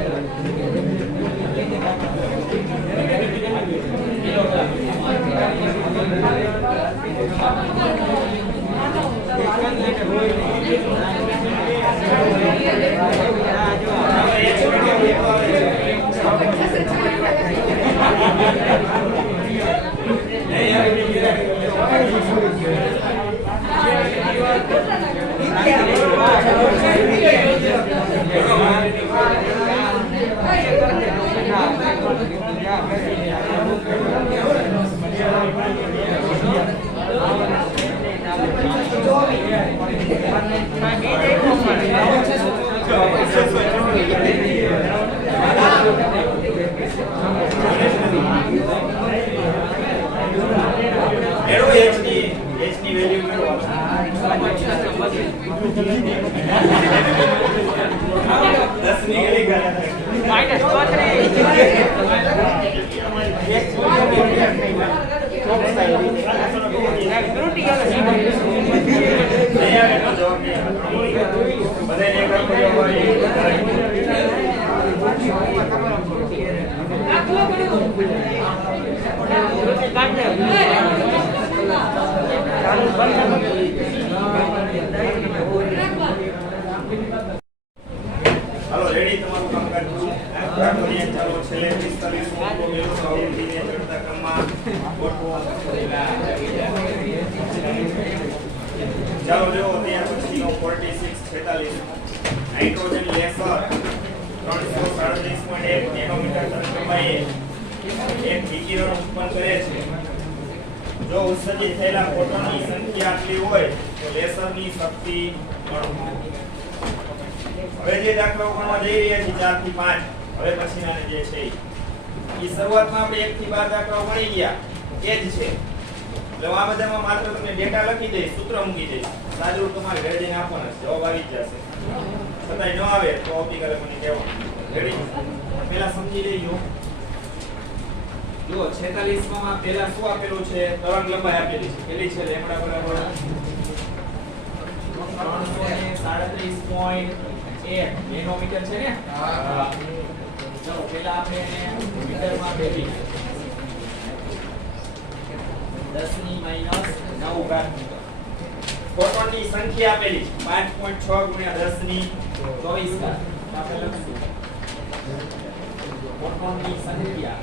હાલો રેડી તમારું કામકાજ પૂરું ચાલો છેલ્લે 45 મેળો સાવધાનીને ચડતા ક્રમમાં ગોઠવો ચાલો જો ત્યાં પછીનો 46 46 નાઇટ્રોજન લેસર 337.1 નેનોમીટર તરંગલંબાઈએ એક વિકિરણ ઉત્પન્ન કરે છે. જો ઉત્સર્જિત થયેલા ફોટોનની સંખ્યા આટલી હોય તો લેસરની શક્તિ ગણો. હવે જે દાખલાઓ ગણવા જઈ રહ્યા છીએ 4 થી 5 હવે પછીના જે છે એ શરૂઆતમાં આપણે 1 થી 12 દાખલાઓ ગણી ગયા એ જ છે. એટલે આ બધામાં માત્ર તમને ડેટા લખી દઈશ, સૂત્ર મૂકી દઈશ, સાદું તમારે ઘરે જઈને આપવાના છે, જવાબ આવી જ જશે. છતાંય ન આવે તો આવતીકાલે મને કહેવાનું. રેડી? પહેલા સમજી લેજો. જો 46 માં પહેલા શું આપેલું છે? તરંગ લંબાઈ આપેલી છે. કેટલી છે? લેમ્ડા બરાબર 337.1 નેનોમીટર છે ને? હા. ચાલો પહેલા આપણે એને મીટરમાં ફેરવી 10 ની -9 ઘાત મીટર. ફોટોનની સંખ્યા આપેલી છે 5.6 × 10 ની 24 ઘાત. આપણે લખીશું ફોટોનની સંખ્યા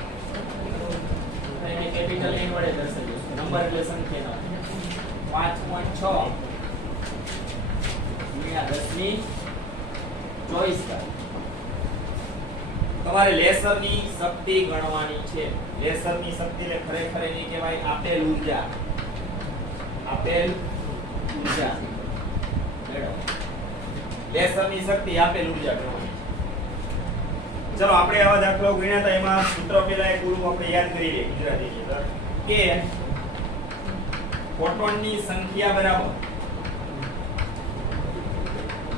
એને કેપિટલ N વડે દર્શાવીશું. નંબર એટલે સંખ્યા 5.6 × 10 ની 24 ઘાત. તમારે લેસરની શક્તિ ગણવાની છે. લેસરની શક્તિ એટલે ખરેખર એની કહેવાય આપેલ ઊર્જા. આપેલ ઊર્જા મેળવો. લેસરની શક્તિ આપેલ ઊર્જા ગણવાની છે. ચલો આપણે આવા દાખલાઓ ગણ્યા હતા, એમાં સૂત્ર પહેલા એક પૂરું આપણે યાદ કરી લઈએ ગુજરાતીની અંદર કે ફોટોનની સંખ્યા બરાબર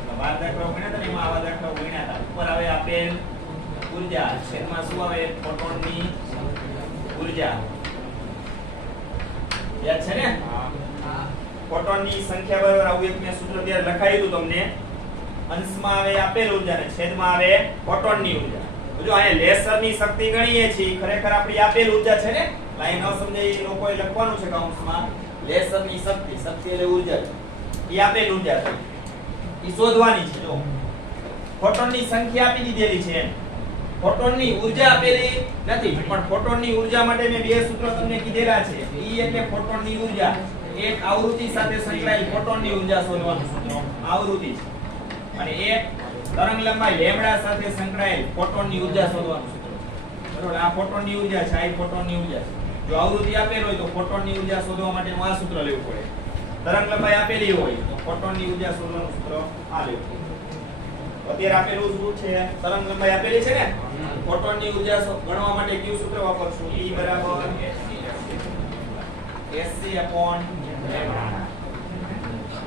12 દાખલાઓ ગણ્યા હતા ને એમાં આવા દાખલાઓ ગણ્યા હતા. ઉપર આવે આપેલ ઊર્જા, છેદમાં શું આવે? ફોટોનની ઊર્જા. યાદ છે ને? ફોટોનની સંખ્યા બરાબર આવું એક મેં સૂત્ર ત્યારે લખાયું હતું તમને. અંશમાં આવે આપેલ ઊર્જા ને છેદમાં આવે ફોટોનની ઊર્જા. જો અહીંયા લેસરની શક્તિ ગણીએ છીએ, ખરેખર આપણી આપેલ ઊર્જા છે ને, લાઈન ન સમજાય એ લોકોએ લખવાનું છે કૌંસમાં. લેસરની શક્તિ, શક્તિ એટલે ઊર્જા, એ આપેલ ઊર્જા છે, એ શોધવાની છે. જો ફોટોનની સંખ્યા આપી દીધેલી છે, ફોટોનની ઊર્જા આપેલી નથી, પણ ફોટોનની ઊર્જા માટે મેં બે સૂત્રો તમને કીધેલા છે. E એટલે ફોટોનની ઊર્જા, એક આવૃત્તિ સાથે સંકળાયેલ ફોટોનની ઊર્જા શોધવાનું સૂત્ર આવૃત્તિ છે, અને એક તરંગ લંબાઈ લેમ્બડા સાથે સંકળાયેલ ફોટોનની ઊર્જા શોધવાનું સૂત્ર. બરોબર, આ ફોટોનની ઊર્જા છે, આ ફોટોનની ઊર્જા છે. જો આવૃત્તિ આપેલ હોય તો ફોટોનની ઊર્જા શોધવા માટેનું આ સૂત્ર લેવું પડે. તરંગ લંબાઈ આપેલી હોય તો ફોટોનની ઊર્જા શોધવાનું સૂત્ર આ લેવું પડે. અત્યારે આપેલું શું છે? તરંગ લંબાઈ આપેલી છે ને, ફોટોનની ઊર્જા ગણવા માટે કયું સૂત્ર વાપરશું? E બરાબર hc/λ.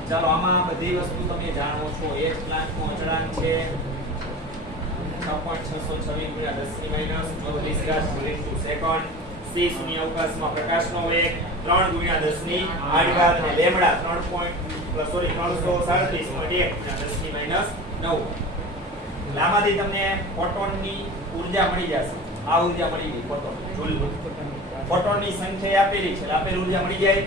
ચાલો આમાં બધી વસ્તુ તમે જાણો છો. એક પ્લાન્ટનો અચળાંક છે 6.626 × 10⁻²9 સેકન્ડ. c શૂન્ય અવકાશમાં પ્રકાશનો વેગ 3 × 10⁻⁸ અને લેમ્બડા 337.1 × 10⁻⁹ આમાંથી તમને ફોટોનની ઊર્જા મળી જશે. આ ઊર્જા મળી ગઈ ફોટોન જૂલમાં. ફોટોનની સંખ્યા આપેલી છે, આપેલ ઊર્જા મળી જાય.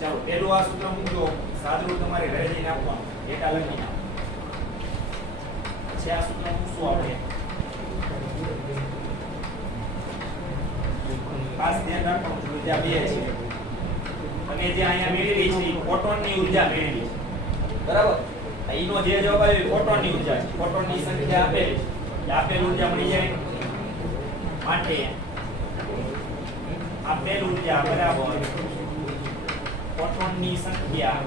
ચાલો પેલું આ સૂત્ર મૂકજો, સાદું તમારે ઘરે જઈને આપવાનું, ડેટા લખીને આપો. પછી આ સૂત્ર મૂકશું આપણે. ખાસ ધ્યાન રાખવાનું છે, ઊર્જા બે છે અને જે અહીંયા મેળવી છે ફોટોનની ઊર્જા મેળવી છે. બરાબર, એનો જે જવાબ આવ્યો ફોટોનની ઊર્જા છે. ફોટોનની સંખ્યા આપેલી છે, આપેલ ઊર્જા મળી જાય. માટે આપેલ ઊર્જા બરાબર ફોટોનની સંખ્યા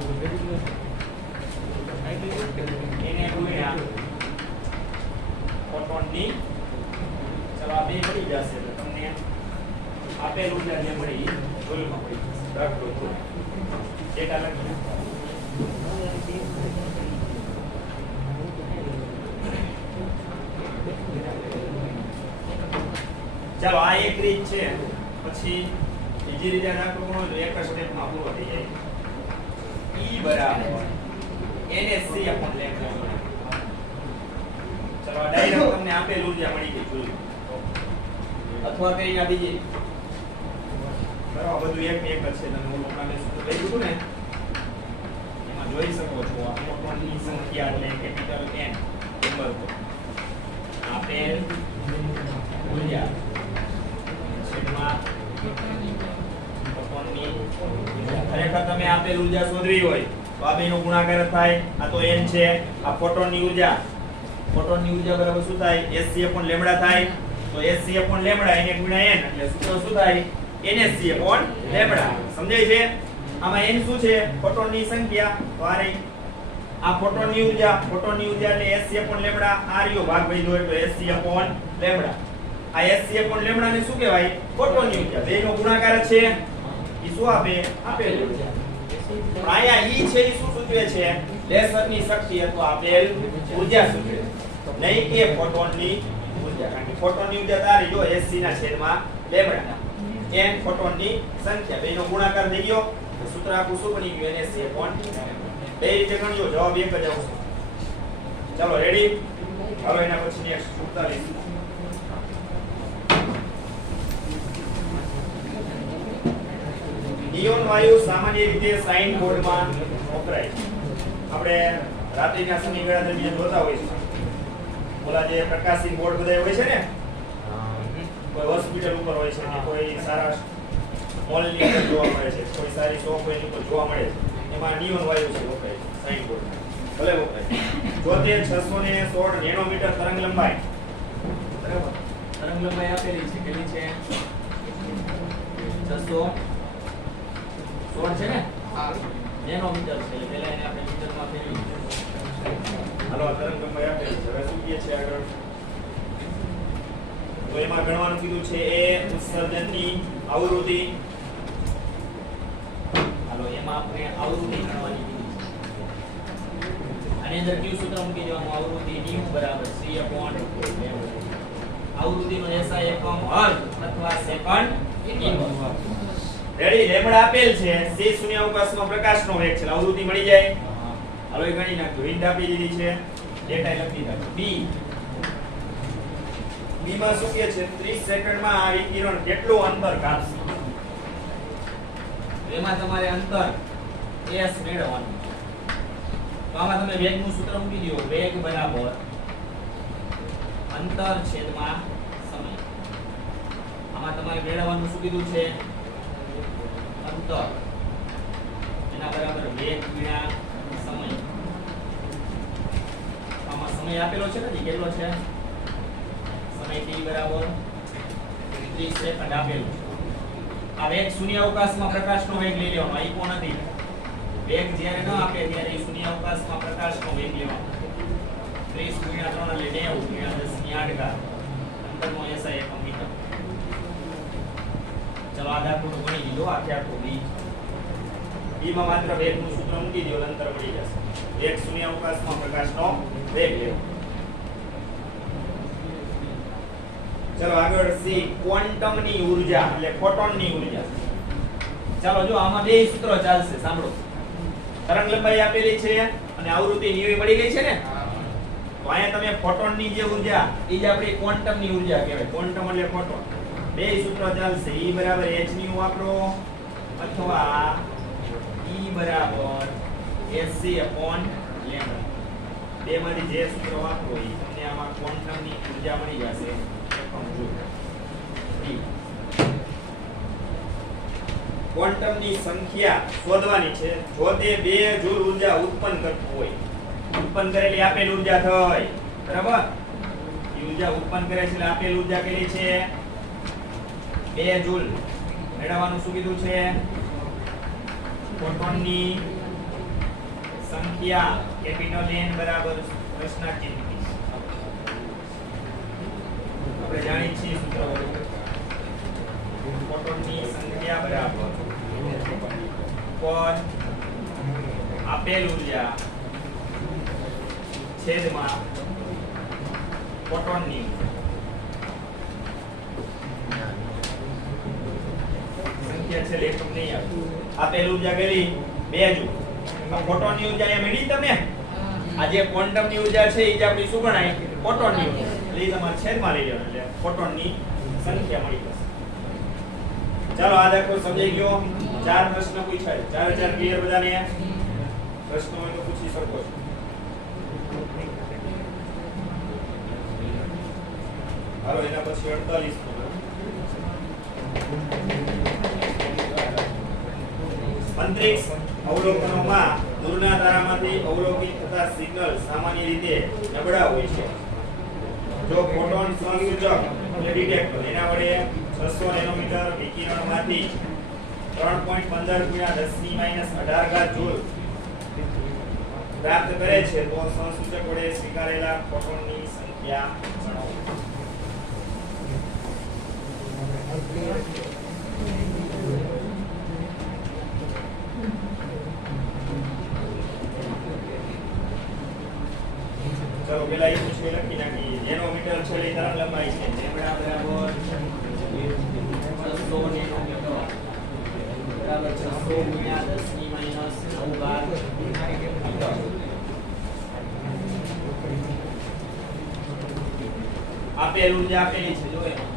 એને ગુણ્યા ફોટોનની. ચલો આ બે મળી જશે તો તમને આપેલ ઊર્જા જે મળી જૂલમાં મળી જશે. દાખલો ડેટા લખી ચાલો આ એક રીત છે. પછી બીજી રીતે દાખલો ગણો તો એક જ સ્ટેપમાં પૂરો થઈ જાય. E બરાબર NSC/λ. ચલો આ ડાયરેક્ટ તમને આપેલ ઊર્જા મળી ગઈ જૂલ, અથવા કઈ આ બીજી. બરાબર, બધું એક જ છે. તમે ઓલું આપણે સૂત્ર લઈ લીધું ને, એમાં જોઈ શકો છો આ ફોટોનની સંખ્યા એટલે કેપિટલ N નંબર પર આપેલ ઊર્જા છેદમાં ફોટોનની. ખરેખર તમે આપેલ ઊર્જા શોધવી હોય તો આ બેનો ગુણાકાર થાય. આ તો n છે, આ ફોટોનની ઊર્જા. ફોટોનની ઊર્જા બરાબર શું થાય? hc/λ થાય. તો hc/λ એને ગુણ્યા n એટલે સૂત્ર શું થાય? nsc/λ. સમજાય છે? આમાં n શું છે? ફોટોનની સંખ્યા. તો આ રહી આ ફોટોનની ઊર્જા. ફોટોનની ઊર્જા એટલે hc/λ. આ રહ્યો ભાગ વૈધો એટલે hc/λ. આ hc/λ ને શું કહેવાય? ફોટોનની ઊર્જા. બેનો ગુણાકાર છે, ઈ શું આપે? આપેલ ઊર્જા. પણ આયા ઈ છે ઈ શું સૂચવે છે? લેસરની શક્તિ અથવા આપેલ ઊર્જા સૂચવે છે, નહીં કે ફોટોનની ઊર્જા. કારણ કે ફોટોનની ઊર્જા તારી જો hc/λ n ફોટોનની સંખ્યા. બેનો ગુણાકાર થઈ ગયો તો સૂત્ર આખું શું બની ગયું? nsc/. બે રીતે ગણજો, જવાબ એક જ આવશે. ચાલો રેડી? હવે એના પછી નેક્સ્ટ 47. નિયોન વાયુ સામાન્ય રીતે સાઇન બોર્ડમાં વપરાય છે. આપણે રાત્રિના સમયગાળા દરમિયાન જોતા હોઈએ છીએ. ઓલા જે પ્રકાશિત બોર્ડ બધા હોય છે ને, કોઈ હોસ્પિટલ ઉપર હોય છે, કોઈ સારા મોલની અંદર જોવા મળે છે, કોઈ સારી શોપ હોય ઉપર જોવા મળે છે. એમાં નિયોન વાયુ છે વપરાય છે સાઇન બોર્ડ. ભલે વપરાય. જો તે 616 નેનોમીટર તરંગ લંબાઈ, બરાબર, તરંગ લંબાઈ આપેલી છે, કેટલી છે? 616 છે ને? હા, નેનોમીટર છે. પહેલા એને આપણે મીટરમાં ફેરવી. હાલો, તરંગ લંબાઈ આપેલી છે. હવે શું કહે છે આગળ? તો એમાં ગણવાનું કીધું છે એ ઉત્સર્જનની આવૃત્તિ. હાલો એમાં આપણે આવૃત્તિ ગણવાની કીધી છે. આની અંદર કયું સૂત્ર મૂકી દેવાનું? આવૃત્તિ nu બરાબર c/λ. આવૃત્તિનો SI એકમ હર્ટ્ઝ અથવા સેકન્ડ ઇન્વર્સ. રેડી? લેમ્બડા આપેલ છે, c શૂન્ય અવકાશમાં પ્રકાશનો વેગ છે. આવૃત્તિ મળી જાય. હાલો એ ગણી નાખજો. હિન્ટ આપી દીધી છે, ડેટા લખી નાખો. b માં શું કહે છે? 30 સેકન્ડમાં આ વિકિરણ કેટલું અંતર કાપશે? એમાં તમારે અંતર s મેળવવાનું. તો આમાં તમે વેગનું સૂત્ર મૂકી દો. વેગ બરાબર અંતર છેદમાં સમય. આમાં તમારે મેળવવાનું શું કીધું છે? અંતર એના બરાબર વેગ ગુણ્યા સમય. આમાં સમય આપેલો છે ને, કેટલો છે? સમય t બરાબર 30 સેકન્ડ આપેલું છે. આ વેગ શૂન્ય અવકાશમાં પ્રકાશનો વેગ લઈ લેવાનો. આ ઈકો નથી. વેગ જ્યારે ન આપે ત્યારે શૂન્ય અવકાશમાં પ્રકાશનો વેગ લેવાનો. 30 ગુણ્યા 3 એટલે 90 ગુણ્યા 10 ની 8 ઘાત. અંતરનો SI એકમ મીટર. ચલો આ દાખલો ગણી લીધો. આખે આખો b માં માત્ર વેગનું સૂત્ર મૂકી દો, અંતર મળી જશે. વેગ શૂન્ય અવકાશમાં પ્રકાશનો વેગ લેવો. ચલો આગળ c ક્વોન્ટમની ઊર્જા એટલે ફોટોનની ઊર્જા. ચાલો જો આમાં બે સૂત્રો ચાલશે. સાંભળો. તરંગ લંબાઈ આપેલી છે અને આવૃત્તિ nu મળી ગઈ છે ને. તો અહીંયા તમે ફોટોનની જે ઊર્જા એ જ આપણી ક્વોન્ટમની ઊર્જા કહેવાય. ક્વોન્ટમ એટલે ફોટોન. બે સૂત્રો ચાલશે. E બરાબર h nu વાપરો અથવા E બરાબર hc/λ. બે માંથી જે સૂત્ર વાપરો એ તમને આમાં ક્વોન્ટમની ઊર્જા મળી જશે. ક્વોન્ટમની સંખ્યા શોધવાની છે. જો તે 2 જૂલ ઊર્જા ઉત્પન્ન કરતું હોય, ઉત્પન્ન કરેલી આપેલ ઊર્જા થઈ, બરાબર? એ ઊર્જા ઉત્પન્ન કરે છે એટલે આપેલ ઊર્જા કેટલી છે? 2 જૂલ. મેળવવાનું શું કીધું છે? ફોટોનની સંખ્યા કેપિટલ N બરાબર પ્રશ્નાર્થ ચિહ્ન. આપણે જાણીએ છીએ સૂત્ર. ફોટોનની સંખ્યા બરાબર પર આપેલ ઊર્જા છેદમાં ફોટોનની સંખ્યા છે. એકમ નહીં આવે. આપેલ ઊર્જા કેટલી? 2 જૂલ. આ ફોટોનની ઊર્જા અહીંયા મળી તમને. આ જે ક્વોન્ટમની ઊર્જા છે એ જ આપણી શું ગણાય? ફોટોનની ઊર્જા. એટલે તમારે છેદમાં લઈ લેવાનું એટલે ફોટોનની સંખ્યા મળી જશે. ચાલો આ દાખલો સમજાઈ ગયો. 4 પ્રશ્ન પૂછાય. 4 ક્લિયર બધાને? પ્રશ્નો હોય તો પૂછી શકો છો. હાલો એના પછી 48 અંતરિક્ષ અવલોકનોમાં દૂરના તારામાંથી અવલોકિત થતા સિગ્નલ સામાન્ય રીતે નબળા હોય છે. જો ફોટોન સંસૂચક એટલે ડિટેક્ટર એના વડે 600 નેનોમીટર વિકિરણમાંથી 3.15 ગુણ્યા 10⁻18 જૂલ પ્રાપ્ત કરે છે તો સંસૂચક વડે સ્વીકારેલા ફોટોનની સંખ્યા ગણો. ચલો પેલા એ પૂછવી લખી નાખી. નેનોમીટર છે એ તરંગ લંબાઈ છે. લેમ્બડા બરાબર 600 નેનોમીટર બરાબર 600 ગુણ્યા 10⁻9 મીટર. આપેલ ઊર્જા આપેલી છે જો એમાં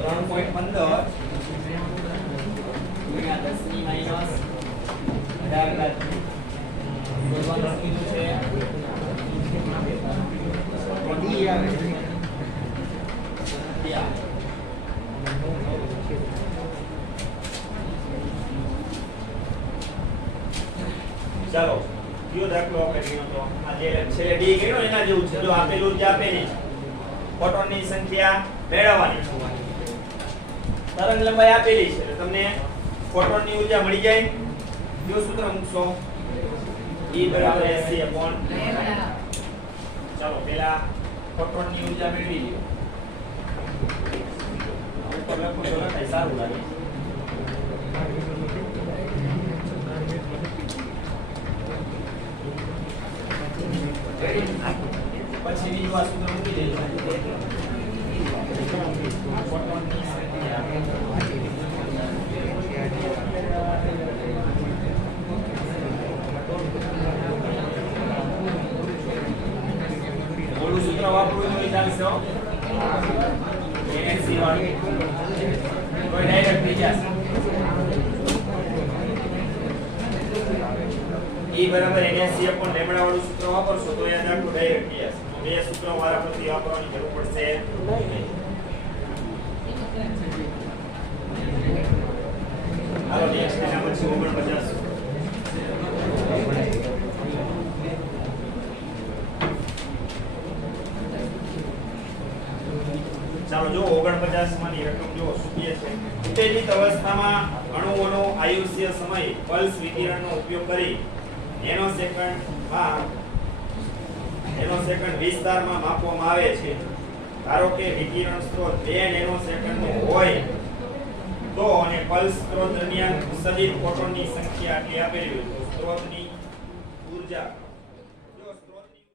3.15 ગુણ્યા 10⁻18 શોધવાનું કીધું છે. ચાલો કયો દાખલો આપણે ગણ્યો તો આ જે છેલ્લે ડી ગણ્યો એના જેવું છે. જો આપેલ ઊર્જા આપેલી ફોટોનની સંખ્યા મેળવવાની છે. તરંગ લંબાઈ આપેલી છે એટલે તમને ફોટોનની ઊર્જા મળી જાય. કયો સૂત્ર મૂકશો? E બરાબર 80/λ. ચાલો પહેલા ફોટોનની ઊર્જા મેળવી લ્યો. ઉપર લખો તો લખાય સારું લાગે. પછી બીજું આ સૂત્ર મૂકી દેજો. ફોટોનની ઓલું સૂત્ર વાપરવું તો ચાલશે હો. NSC વાળું તો ડાયરેક્ટ થઈ જશે. E બરાબર NSC/λ વાળું સૂત્ર વાપરશો તો યાદ રાખો ડાયરેક્ટ થઈ જશે. બે સૂત્રો વારાફરતી વાપરવાની જરૂર પડશે નહીં. હાલો નેક્સ્ટ એના પછી 49. ચાલો જો 49 માંની રકમ જો શું કહે છે. ઉત્તેજિત અવસ્થામાં અણુઓનો આયુષ્ય સમય પલ્સ વિકિરણનો ઉપયોગ કરી નેનોસેકન્ડ વિસ્તારમાં માપવામાં આવે છે. ધારો કે વિકિરણ સ્ત્રોત 2 નેનોસેકન્ડનો હોય તો અને પલ્સ સ્ત્રોત દરમિયાન ઉત્સર્જિત ફોટોનની સંખ્યા આટલી આપેલી હોય તો સ્ત્રોતની ઊર્જા